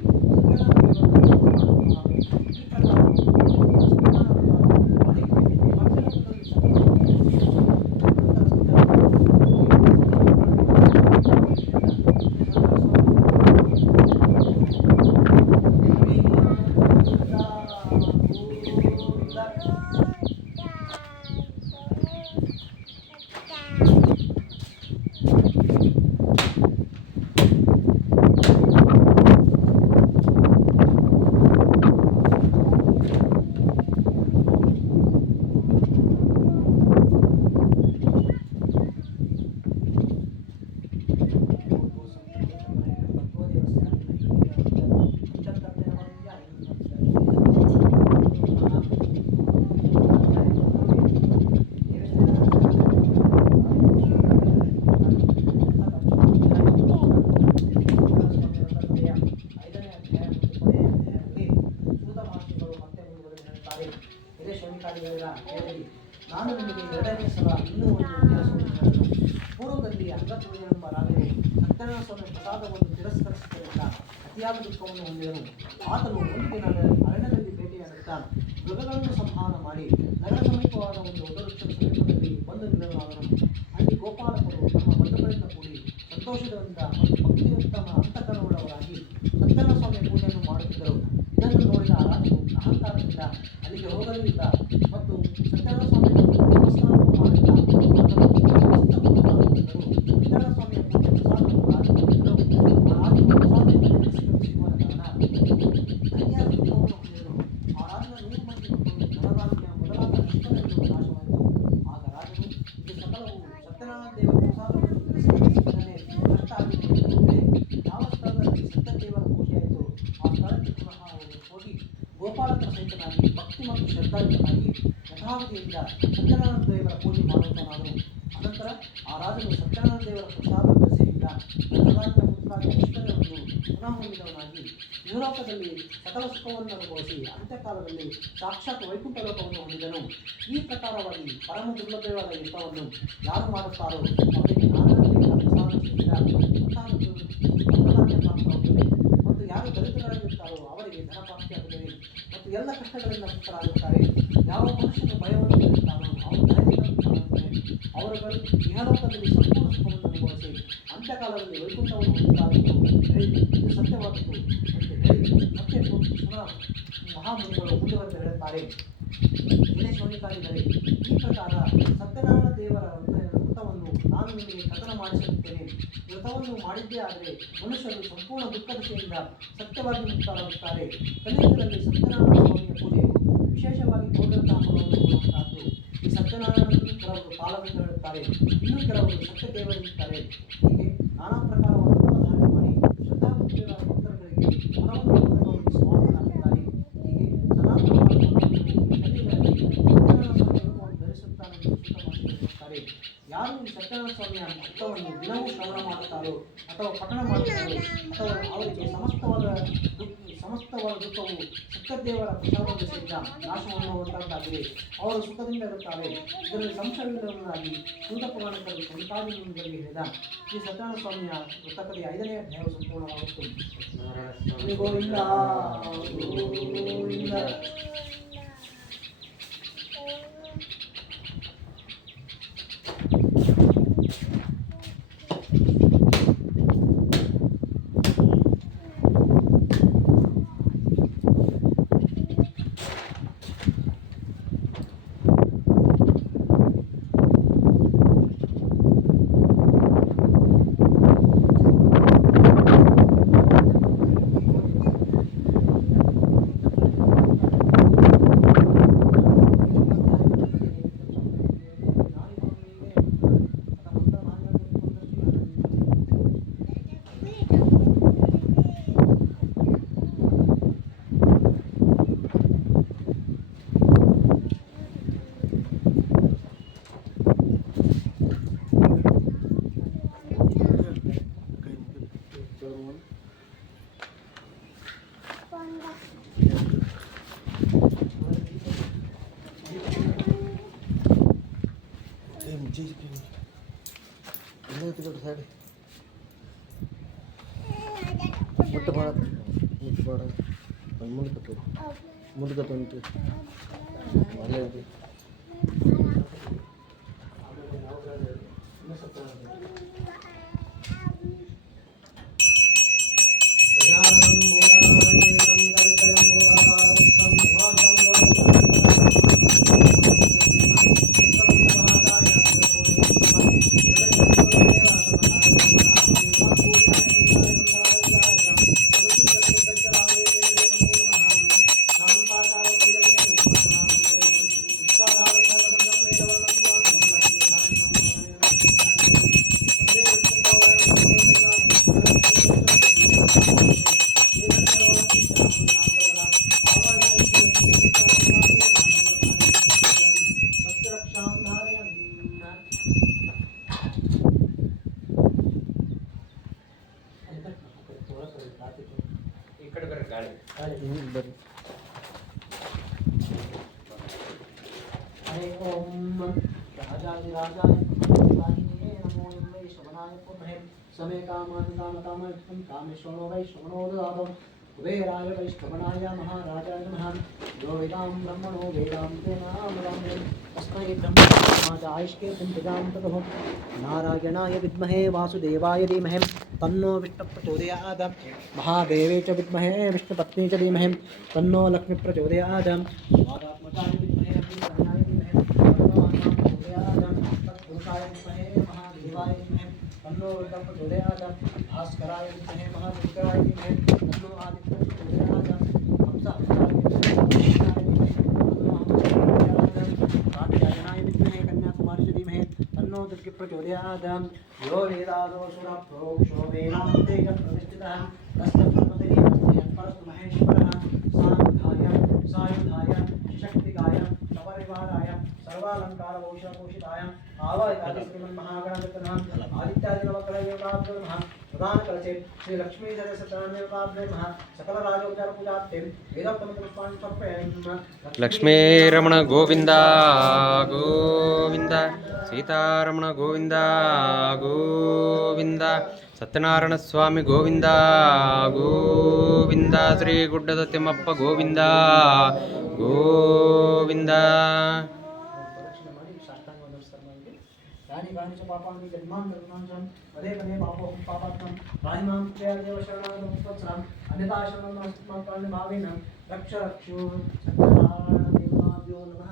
ಹೇಳುತ್ತಾರೆ. ಹಿರಿಯ ಶೌನಿಕಾದಿಗಳೆಲ್ಲ ಕೇಳಿ, ನಾನು ನಿಮಗೆ ಎರಡನೇ ಸಲ ಇನ್ನೂ ಒಂದು ಇತಿಹಾಸವನ್ನು ಹೇಳಲು. ಪೂರ್ವದಲ್ಲಿ ಅಂಗತ್ವವೆಂಬ ರಾಜನು ಸತ್ಯನಾರಾಯಣ ಸ್ವಾಮಿ ಪ್ರಸಾದವನ್ನು ತಿರಸ್ಕರಿಸಿದ್ದರಿಂದ ಅತಿಯಾದ ದುಃಖವನ್ನು ಹೊಂದಿದನು. ಆತನು ಒಂದು ದಿನ ಅರಣ್ಯದಲ್ಲಿ ಭೇಟಿಯಾಗುತ್ತಾ ಮೃಗಗಳನ್ನು ಸಂಹಾರ ಮಾಡಿ ನಗರ ಸಮೀಪವಾದ ಒಂದು ವೃಕ್ಷದ ಸಮೀಪದಲ್ಲಿ ಬಂದು ನಿಲ್ಲಲಾದನು. ಅಲ್ಲಿ ಗೋಪಾಲಕರು ತಮ್ಮ ಬಂಧುಗಳಿಂದ ಕೂಡಿ ಸಂತೋಷದಿಂದ ಮತ್ತು ಭಕ್ತಿಯುತ್ತಮ ಅಂತಃಕರಣವುಳ್ಳವರಾಗಿ ಸತ್ಯನಾರಾಯಣ ಸ್ವಾಮಿಯ ಪೂಜೆಯನ್ನು ಮಾಡುತ್ತಿದ್ದರು. ಇದನ್ನು ನೋಡಿದ ರಾಜನು ಅಹಂಕಾರದಿಂದ ಅಲ್ಲಿಗೆ ಹೋಗಲಿಲ್ಲ ಮತ್ತು ಸತ್ಯನಾರಾಯಣ ಸ್ವಾಮಿಯನ್ನು ನಮಸ್ಕಾರವನ್ನು ಮಾಡುತ್ತಾ ಸತ್ಯನಾರಾಯಣ ಸ್ವಾಮಿಯ ಪೂಜೆ ಪ್ರಸಾದವನ್ನು ರಾಜನಿದ್ದರು. ಆ ರಾಜನು ಪ್ರಸಾದವನ್ನು ತಿರಸ್ಕರಿಸುವ ಕಾರಣ ಅತಿಯಾದ ದುಃಖವನ್ನು ಹೊಂದಿದನು. ಆ ರಾಜನ 100 ಮಂದಿ ಮಕ್ಕಳು ಧನಧಾನ್ಯ ಮೊದಲಾದ ಐಶ್ವರ್ಯಗಳು ನಾಶವಾಯಿತು. ಆಗ ರಾಜನು ಇದು ಸಕಲವು ಸತ್ಯನಾರಾಯಣ ದೇವರ ಪ್ರಸಾದವನ್ನು ತಿರಸ್ಕರಿಸಿದ್ದನೇ ನಷ್ಟ ಆಗಿದೆ ಎಂದು ಹೇಳಿ, ಯಾವ ಸ್ಥಳದಲ್ಲಿ ಸತ್ಯದೇವರ ಪೂಜೆಯಾಯಿತು ಆ ಸ್ಥಳಕ್ಕೆ ಪುನಃ ಹೋಗಿ ಗೋಪಾಲಕರ ಸಹಿತನಾಗಿ ಭಕ್ತಿ ಮತ್ತು ಶ್ರದ್ಧಾಯುತನಾಗಿ ಯಥಾವಧಿಯಿಂದ ಸತ್ಯನಾರಾಯಣ ದೇವರ ಪೂಜೆ ಮಾಡುತ್ತಾನಾದನು. ಅನಂತರ ಆ ರಾಜನು ಸತ್ಯನಾರಾಯಣ ದೇವರ ಪ್ರಸಾದ ದರ್ಶಿಸಿದ ಧನಧಾನ್ಯ ಮುಂತಾದ ಐಶ್ವರ್ಯವನ್ನು ಪುನಃ ಹೊಂದಿದವನಾಗಿ ಯುರೋಪದಲ್ಲಿ ಸಕಲ ಸುಖವನ್ನು ಅನುಭವಿಸಿ ಅಂತ್ಯಕಾಲದಲ್ಲಿ ಸಾಕ್ಷಾತ್ ವೈಕುಂಠ ಲೋಕವನ್ನು ಹೊಂದಿದನು. ಈ ಪ್ರಕಾರವಾಗಿ ಪರಮ ದುರ್ಲಭವಾದ ಯುದ್ಧವನ್ನು ಯಾರು ಮಾಡುತ್ತಾರೋ ಅವರಿಗೆ ನಾನಾವಿಧ ಪ್ರಸಾದ ಧನಧಾನ್ಯ ಪ್ರಾಪ್ತವಾಗುತ್ತದೆ ಮತ್ತು ಯಾರು ದರಿದ್ರರಾಗಿರುತ್ತಾರೋ ಅವರಿಗೆ ಧನ ಪ್ರಾಪ್ತಿಯಾಗುತ್ತದೆ ಮತ್ತು ಎಲ್ಲ ಕಷ್ಟಗಳಿಂದ ಮುಕ್ತರಾಗುತ್ತಾರೆ. ಯಾವ ಮನುಷ್ಯನು ಭಯವನ್ನು ಹೊಂದಿರುತ್ತಾನೋ ಅವನು ಧೈರ್ಯವಂತನಾಗುತ್ತಾನೆ. ಅವರುಗಳು ಇಹಲೋಕದಲ್ಲಿ ಸಂಪೂರ್ಣ ಸುಖವನ್ನು ಅನುಭವಿಸಿ ಅಂತ್ಯಕಾಲದಲ್ಲಿ ವೈಕುಂಠವನ್ನು ಹೊಂದುತ್ತಾರೆ ಎಂದು ಹೇಳಿ ಇದು ಸತ್ಯವಾದದ್ದು ಎಂದು ಹೇಳಿ ಮತ್ತೆ ಪುನಃ ಮಹಾಮುನಿಗಳು ಮುಂದುವರೆದು ಹೇಳುತ್ತಾರೆ. ಹಿರಿಯ ಶೌನಿಕಾದಿಗಳೇ, ಈ ಪ್ರಕಾರ ಸತ್ಯನಾರಾಯಣ ದೇವರ ವ್ರತವನ್ನು ನಾನು ನಿಮಗೆ ಕಥನ ಮಾಡಿಸುತ್ತೇನೆ. ವ್ರತವನ್ನು ಮಾಡಿದ್ದೇ ಆದರೆ ಮನುಷ್ಯರು ಸಂಪೂರ್ಣ ದುಃಖದಶೆಯಿಂದ ಸತ್ಯವಾಗಿ ಮುಕ್ತರಾಗುತ್ತಾರೆ. ಕಲಿಯುಗದಲ್ಲಿ ಸತ್ಯನಾರಾಯಣ ಸ್ವಾಮಿಯ ಪೂಜೆಯು ವಿಶೇಷವಾಗಿ ಗೋಗ್ರಂಥಾಮಗಳನ್ನು ಕೊಡುವಂತಹದ್ದು. ಈ ಸತ್ಯನಾರಾಯಣನನ್ನು ಕೆಲವರು ಕಾಲವೆಂದು ಹೇಳುತ್ತಾರೆ, ಇನ್ನೂ ಕೆಲವರು ಸತ್ಯದೇವರಿರುತ್ತಾರೆ. ಹೀಗೆ ನಾನಾ ಪ್ರಕಾರವಾದ ರೂಪಧಾರಣೆ ಮಾಡಿ ಶ್ರದ್ಧಾಭಕ್ತಿಗಳ ಭಕ್ತರುಗಳಿಗೆ ಫಲವನ್ನು ಸ್ವಾಮಿಗಳಾಗಿದ್ದಾರೆ. ಹೀಗೆ ಸನಾತನವಾಗಿ ಕಲಿಯುಗದಲ್ಲಿ ಸತ್ಯನಾರಾಯಣ ಸ್ವಾಮಿಯ ರೂಪವನ್ನು ಧರಿಸುತ್ತಾನೆಂದು ಸೂಚನೆ ಯಾರು ಈ ಸತ್ಯನಾರಾಯಣ ಸ್ವಾಮಿಯ ಅರ್ಥವನ್ನು ದಿನವೂ ಶ್ರವಣ ಮಾಡುತ್ತಾರೋ ಅಥವಾ ಪಠಣ ಮಾಡುತ್ತಾರೋ ಅಥವಾ ಅವರಿಗೆ ಸಮಸ್ತವಾದ ದುಃಖವು ಸತ್ಯದೇವರ ಪ್ರಸಾದದಿಂದ ನಾಶವನ್ನು ಹೊಂದಂತಾಗಿದೆ. ಅವರು ಸುಖದಿಂದ ಇರುತ್ತಾರೆ. ಇದರಲ್ಲಿ ಸಂಶಯವಿಲ್ಲವನಾಗಿ ಸೂತ ಪುರಾಣದಲ್ಲಿ ಸಂತಾನಗಳಿಗೆ ಹೇಳಿದ ಈ ಸತ್ಯನಾರಾಯಣ ಸ್ವಾಮಿಯ ವೃತ್ತಕಥೆಯ 5ನೇ ಅಧ್ಯಾಯವು ಸಂಪೂರ್ಣವಾಗುತ್ತದೆ. ಗೋವಿಂದ ಗೋವಿಂದ. ముందుగా తొంటి మళ్ళీ ఇక్కడ ಗಾಳಿ ಬರ್ರಿ विद्महे ओम राजाधिराजाय वाहिने नमो यं श्रवणाय कुर्महे समे कामान् कामकामर्थं कामेश्वरो वै श्रवणो ददातु कुबेराय वैष्णवनाय महाराजाय नमः यो वेदां ब्रह्मणो वेदान्तेनामरामे तस्मै ब्रह्मणाजायष्के चिन्तयां ततः नारायणाय विद्महे वासुदेवाय धीमहि तन्नो विष्णुः प्रचोदयात् महादेवे च विद्महे विष्णुपत्नी च धीमहि तन्नो लक्ष्मी प्रचोदयात् वागात्मजाय विद्महे अग्निकन्याय धीमहि तन्नो अन्ना प्रचोदयात् तत्पुरुषाय विद्महे महादेवाय धीमहि तन्नो रुद्रः प्रचोदयात् भास्कराय विद्महे महाशंकराय धीमहि तन्नो आदित्यः प्रचोदयात् हंसहंसाय विद्महे तन्नो हंसः कात्यायनाय विद्महे कन्याकुमारी च धीमहि तन्नो दुर्गे प्रचोदयात् यो वेदादो सुरप्रोक्षो वेदान्ते च प्रतिष्ठितः तस्य ब्रह्मदेवी तस्य यत्परस्तु महेश्वरः सायुधाय शक्तिकाय सपरिवाराय सर्वालंकारभूषणभूषिताय आवाहितादि श्रीमन्महागणपतिनः आदित्यादिनवग्रहयोगाभ्यो नमः प्रधानकलशे श्रीलक्ष्मी सरस्वतीदेवताभ्यो नमः सकलराजोपचारपूजार्थे वेदोक्तमपुष्पाणि समर्पयामि लक्ष्मीरमण गोविंद गोविंद सीतारमण गोविंद गोविंद सत्यनारायण स्वामी गोविंद गोविंद श्री गुड्डद तिಮ್ಮಪ್ಪ गोविंद गोविंद प्रदक्षिणे ಮಾಡಿ ಸಾಷ್ಟಾಂಗ ನಮಸ್ಕಾರ ಮಾಡಿ ಯಾನಿ ಗಾನಿ ಚ ಪಾಪಾನಿ ಜನ್ಮಾಂತರನಾಂಚಂ ಪದೇ ಪದೇ ಪಾಪೋಹಂ ಪಾಪಾತ್ಮಂ ರಾಹಿಮಾಂ ತ್ಯದೇವ ಶರಣಾಗತ ಮುಕ್ತಸ್ರಾಂ ಅನ್ಯತಾ ಶರಣಂ ನಾಸ್ಮಾಕಾರ್ಣ ಭಾವೇನ ರಕ್ಷ ರಕ್ಷೋ ಸತ್ಯನಾರಾಯಣ ದೇವಾಭ್ಯೋ ನಮಃ